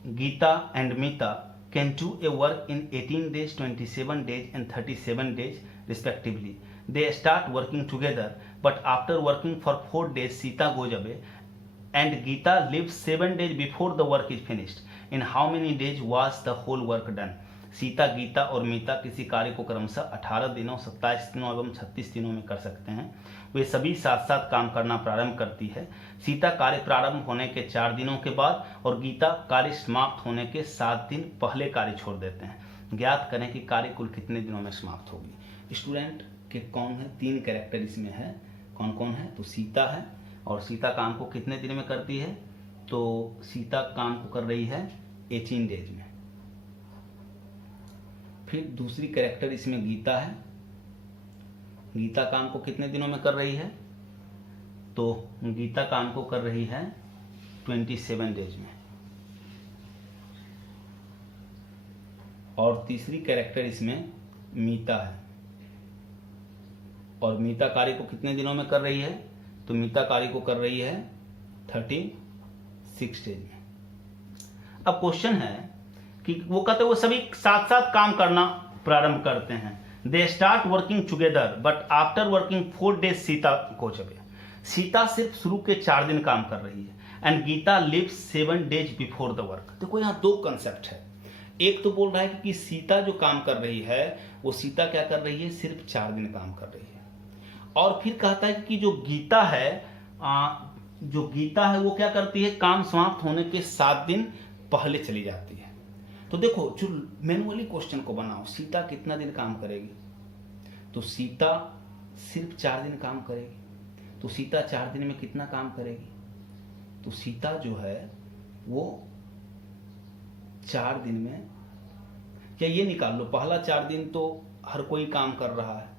Gita and Mita can do a work in 18 days, 27 days and 37 days respectively. They start working together, but after working for 4 days, Sita goes away and Geeta lives 7 days before the work is finished. In how many days was the whole work done? Sita, Gita और मीता किसी कार्य को क्रमशः 18 दिनों, 27 दिनों एवं 36 दिनों में कर सकते हैं। वे सभी साथ साथ काम करना प्रारंभ करती है। सीता कार्य प्रारंभ होने के 4 दिनों के बाद और गीता कार्य समाप्त होने के 7 दिन पहले कार्य छोड़ देते हैं। ज्ञात करें कि कार्य कुल कितने दिनों में समाप्त होगी। स्टूडेंट के कौन है, 3 कैरेक्टर इसमें है। कौन कौन है? तो सीता है, और सीता काम को कितने दिन में करती है? तो सीता काम को कर रही है 18 डेज में। फिर दूसरी कैरेक्टर इसमें गीता है। गीता काम को कितने दिनों में कर रही है? तो गीता काम को कर रही है 27 डेज में। और तीसरी कैरेक्टर इसमें मीता है, और मीता कार्य को कितने दिनों में कर रही है? तो मीता कार्य को कर रही है 36 डेज में। अब क्वेश्चन है कि वो कहते हैं वो सभी साथ साथ काम करना प्रारंभ करते हैं। They start working together but after working 4 days Sita goes away. Sita सिर्फ शुरू के 4 दिन काम कर रही है and Gita leaves 7 days before the work. देखो यहाँ 2 कंसेप्ट है। एक तो बोल रहा है कि सीता जो काम कर रही है वो सीता क्या कर रही है? सिर्फ 4 दिन काम कर रही है। और फिर कहता है कि जो गीता है वो क्या करती है? काम समाप्त होने के 7 दिन पहले चली जाती है। तो देखो जो मैनुअली क्वेश्चन को बनाओ, सीता कितना दिन काम करेगी? तो सीता सिर्फ 4 दिन काम करेगी। तो सीता 4 दिन में कितना काम करेगी? तो सीता जो है वो 4 दिन में, क्या ये निकाल लो, पहला 4 दिन तो हर कोई काम कर रहा है,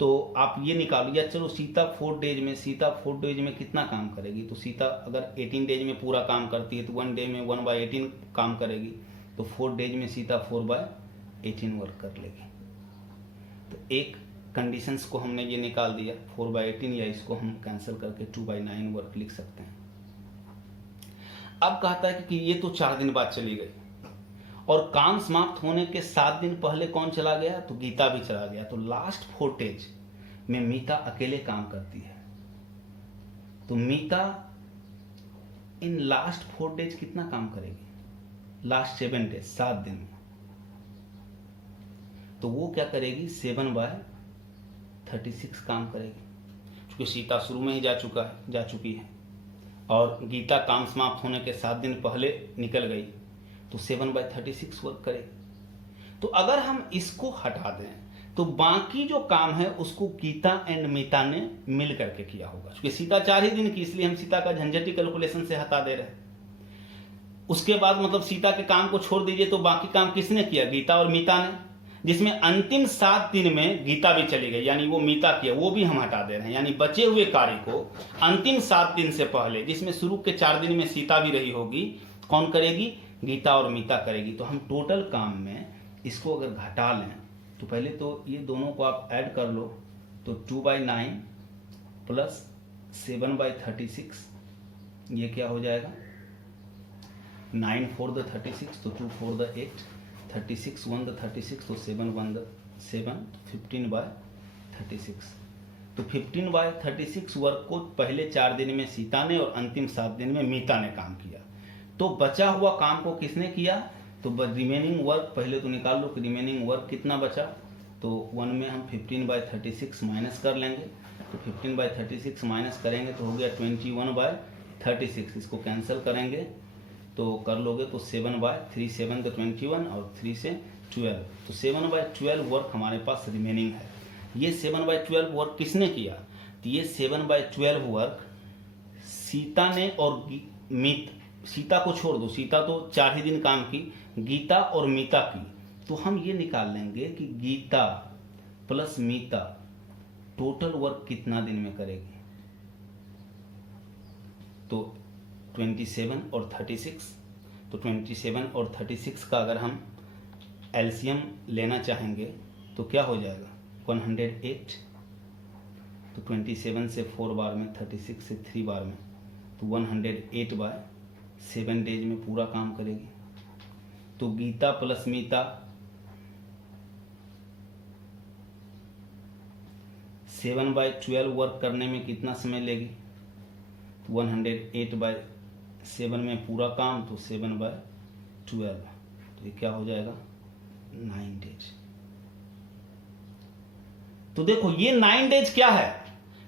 तो आप ये निकालो, या चलो सीता 4 days में, सीता 4 days में कितना काम करेगी? तो सीता अगर 18 days में पूरा काम करती है तो 1 day में 1/18 काम करेगी। तो 4 days में सीता 4/18 वर्क कर लेगी। तो एक कंडीशंस को हमने ये निकाल दिया 4/18, या इसको हम कैंसिल करके 2/9 वर्क लिख सकते हैं। अब कहता है कि ये तो 4 दिन बाद चली गई और काम समाप्त होने के 7 दिन पहले कौन चला गया? तो गीता भी चला गया। तो लास्ट 4 days में मीता अकेले काम करती है। तो मीता इन लास्ट 4 days कितना काम करेगी? लास्ट 7 days, 7 दिन में। तो वो क्या करेगी? 7/36 काम करेगी, क्योंकि सीता शुरू में ही जा चुकी है और गीता काम समाप्त होने के 7 दिन पहले निकल गई, तो 7/36 वर्क करेगी। तो अगर हम इसको हटा दें तो बाकी जो काम है उसको गीता एंड मीता ने मिल करके किया होगा। क्योंकि सीता 4 ही दिन की, इसलिए हम सीता का झंझटी कैलकुलेशन से हटा दे रहे हैं। उसके बाद मतलब सीता के काम को छोड़ दीजिए तो बाकी काम किसने किया? गीता और मीता ने, जिसमें अंतिम 7 दिन में गीता भी चली गई, यानी वो मीता किया, वो भी हम हटा दे रहे हैं। यानी बचे हुए कार्य को अंतिम 7 दिन से पहले, जिसमें शुरू के 4 दिन में सीता भी रही होगी, कौन करेगी? गीता और मीता करेगी। तो हम टोटल काम में इसको अगर घटा लें तो पहले तो ये दोनों को आप ऐड कर लो, तो 2/9 प्लस 7/36, ये क्या हो जाएगा? 9 4 the 36, तो 2 4 the 8, 36 1 the 36, तो 7 1 the 7, 15/36। तो 15/36 वर्क को पहले 4 दिन में सीता ने और अंतिम 7 दिन में मीता ने काम किया। तो बचा हुआ काम को किसने किया? तो रिमेनिंग वर्क पहले तो निकाल लो कि रिमेनिंग वर्क कितना बचा। तो 1 में हम 15/36 माइनस कर लेंगे, तो 15/36 माइनस करेंगे तो हो गया 21/36। इसको कैंसिल करेंगे तो कर लोगे तो 7/3 7 तो 21 और 3 से 12, तो 7/12 वर्क हमारे पास रिमेनिंग है। ये 7/12 वर्क किसने किया? तो ये 7/12 वर्क सीता ने और सीता को छोड़ दो, सीता तो 4 ही दिन काम की, गीता और मीता की। तो हम ये निकाल लेंगे कि गीता प्लस मीता टोटल वर्क कितना दिन में करेगी। तो 27 और 36, तो 27 और 36 का अगर हम एलसीएम लेना चाहेंगे तो क्या हो जाएगा 108, तो 27 से 4 बार में, 36 से 3 बार में, तो 108/7 डेज में पूरा काम करेगी। तो गीता प्लस मीता 7/12 वर्क करने में कितना समय लेगी, तो 108/7 में पूरा काम, तो 7/12, तो ये क्या हो जाएगा 9 डेज। तो देखो ये 9 डेज क्या है,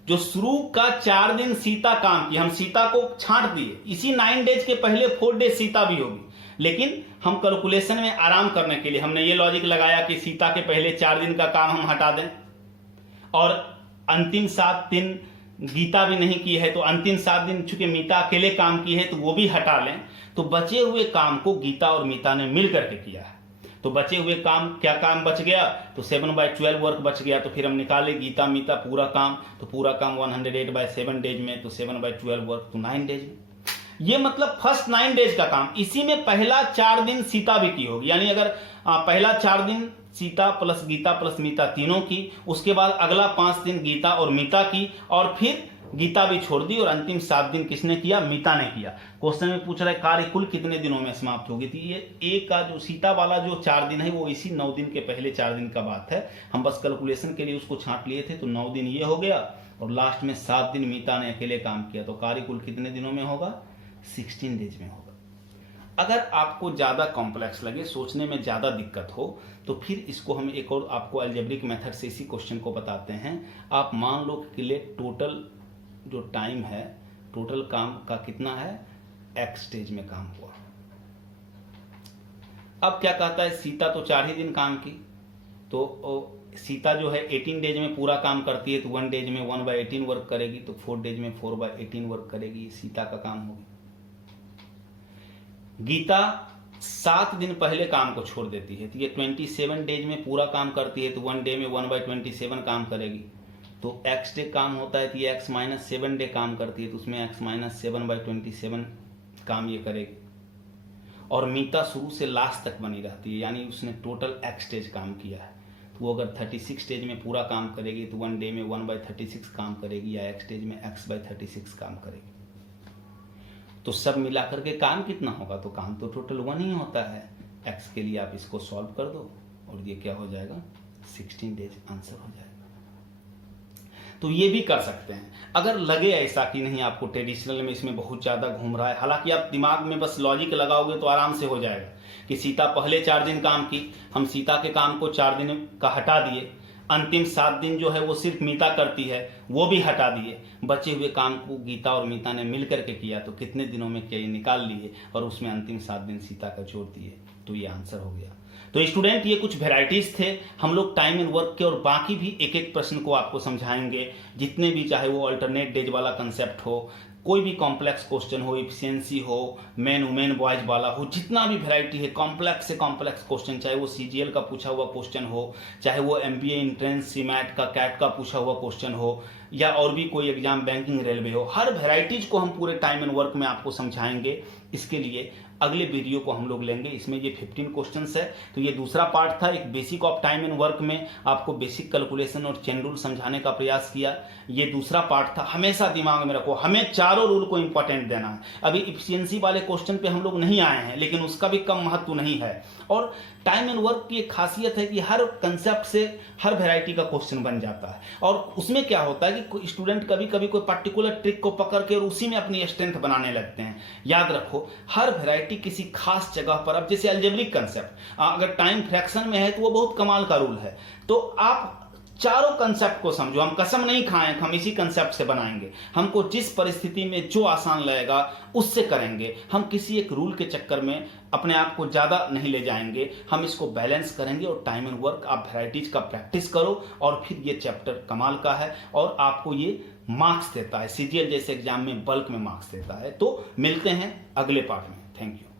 जो शुरू का 4 दिन सीता काम की, हम सीता को छांट दिए, इसी 9 डेज के पहले 4 डेज सीता भी होगी, लेकिन हम कैलकुलेशन में आराम करने के लिए हमने ये लॉजिक लगाया कि सीता के पहले 4 दिन का काम हम हटा दें, और अंतिम 7 दिन गीता भी नहीं की है, तो अंतिम 7 दिन चूंकि मीता अकेले काम की है तो वो भी हटा लें, तो बचे हुए काम को गीता और मीता ने मिल करके किया है। तो बचे हुए काम, क्या काम बच गया, तो 7/12 वर्क बच गया, तो फिर हम निकाले गीता मीता पूरा काम, तो पूरा काम 108/7 डेज में, तो 7/12 वर्क, तो 9 डेज में। ये मतलब फर्स्ट 9 डेज का काम, इसी में पहला 4 दिन सीता भी की होगी, यानी अगर पहला 4 दिन सीता प्लस गीता प्लस मीता तीनों की, उसके बाद अगला 5 दिन गीता और मीता की, और फिर गीता भी छोड़ दी, और अंतिम 7 दिन किसने किया, मीता ने किया। क्वेश्चन में पूछ रहा है कार्य कुल कितने दिनों में समाप्त होगी, तो ये एक का जो सीता वाला जो 4 दिन है वो इसी 9 दिन के पहले 4 दिन का बात है, हम बस कैलकुलेशन के लिए उसको छांट लिए थे, तो 9 दिन ये हो गया, और लास्ट में 7 दिन मीता ने अकेले काम किया, तो कार्य कुल कितने दिनों में होगा, 16 डेज में होगा। अगर आपको ज़्यादा कॉम्प्लेक्स लगे, सोचने में ज़्यादा दिक्कत हो, तो फिर इसको हम एक और आपको अलजेब्रिक मेथड से इसी क्वेश्चन को बताते हैं। आप मान लो कि लिए टोटल जो टाइम है, टोटल काम का कितना है, x डेज में काम हुआ। अब क्या कहता है, सीता तो 4 ही दिन काम की, तो सीता जो है 18 डेज में पूरा काम करती है, तो 1 डेज में 1/18 वर्क करेगी, तो 4 डेज में 4/18 वर्क करेगी, सीता का काम होगी। गीता 7 दिन पहले काम को छोड़ देती है, तो ये 27 डेज में पूरा काम करती है, तो 1 डे में 1/27 काम करेगी, तो x डे काम होता है, तो ये x - 7 डे काम करती है, तो उसमें x - 7/27 काम ये करेगी। और मीता शुरू से लास्ट तक बनी रहती है, यानी उसने टोटल x डेज काम किया है, तो वो अगर 36 डेज में पूरा काम करेगी, तो 1 डे में 1/36 काम करेगी, या x डेज में x/36 काम करेगी। तो सब मिलाकर के काम कितना होगा, तो काम तो टोटल 1 ही होता है। x के लिए आप इसको सॉल्व कर दो, और ये क्या हो जाएगा 16 डेज आंसर हो जाएगा। तो ये भी कर सकते हैं। अगर लगे ऐसा कि नहीं आपको ट्रेडिशनल में इसमें बहुत ज़्यादा घूम रहा है, हालांकि आप दिमाग में बस लॉजिक लगाओगे तो आराम से हो जाएगा कि सीता पहले 4 दिन काम की, हम सीता के काम को 4 दिन का हटा दिए, अंतिम 7 दिन जो है वो सिर्फ मीता करती है, वो भी हटा दिए, बचे हुए काम को गीता और मीता ने मिल करके किया, तो कितने दिनों में क्या ये निकाल लिए, और उसमें अंतिम 7 दिन सीता का जोड़ दिए, तो ये आंसर हो गया। तो स्टूडेंट ये कुछ वेराइटीज थे, हम लोग टाइम एंड वर्क के, और बाकी भी एक एक प्रश्न को आपको समझाएंगे, जितने भी, चाहे वो अल्टरनेट डेज वाला कंसेप्ट हो, कोई भी कॉम्प्लेक्स क्वेश्चन हो, इफिशियंसी हो, मैन वुमेन बॉयज वाला हो, जितना भी वैरायटी है कॉम्प्लेक्स से कॉम्प्लेक्स क्वेश्चन, चाहे वो सीजीएल का पूछा हुआ क्वेश्चन हो, चाहे वो एमबीए एंट्रेंस सीमैट का कैट का पूछा हुआ क्वेश्चन हो, या और भी कोई एग्जाम बैंकिंग रेलवे हो, हर वैरायटीज को हम पूरे टाइम एंड वर्क में आपको समझाएंगे। इसके लिए अगले वीडियो को हम लोग लेंगे, इसमें ये 15 क्वेश्चंस है, तो ये दूसरा पार्ट था, एक basic of time and work में आपको बेसिक कैलकुलेशन और चेन रूल समझाने का प्रयास किया, ये दूसरा पार्ट था। हमेशा दिमाग में रखो, हमें चारों रूल को इंपॉर्टेंट देना है। अभी इफिशियंसी वाले क्वेश्चन पे हम लोग नहीं आए हैं, लेकिन उसका भी कम महत्व नहीं है। और टाइम एंड वर्क की एक खासियत है कि हर कंसेप्ट से हर वैरायटी का क्वेश्चन बन जाता है, और उसमें क्या होता है कि स्टूडेंट कभी कभी कोई पर्टिकुलर ट्रिक को पकड़ के और उसी में अपनी स्ट्रेंथ बनाने लगते हैं। याद रखो, हर वैरायटी किसी खास जगह पर, अब जैसे अलजेब्रिक कंसेप्ट अगर टाइम फ्रैक्शन में है तो वो बहुत कमाल का रूल है, तो आप चारों कंसेप्ट को समझो। हम कसम नहीं खाएं, हम इसी कंसेप्ट से बनाएंगे, हमको जिस परिस्थिति में जो आसान लगेगा उससे करेंगे। हम किसी एक रूल के चक्कर में अपने आप को ज्यादा नहीं ले जाएंगे, हम इसको बैलेंस करेंगे। और टाइम एंड वर्क आप वैरायटीज का प्रैक्टिस करो, और फिर ये चैप्टर कमाल का है और आपको ये मार्क्स देता है, सीजीएल जैसे एग्जाम में बल्क में मार्क्स देता है। तो मिलते हैं अगले पार्ट में। Thank you.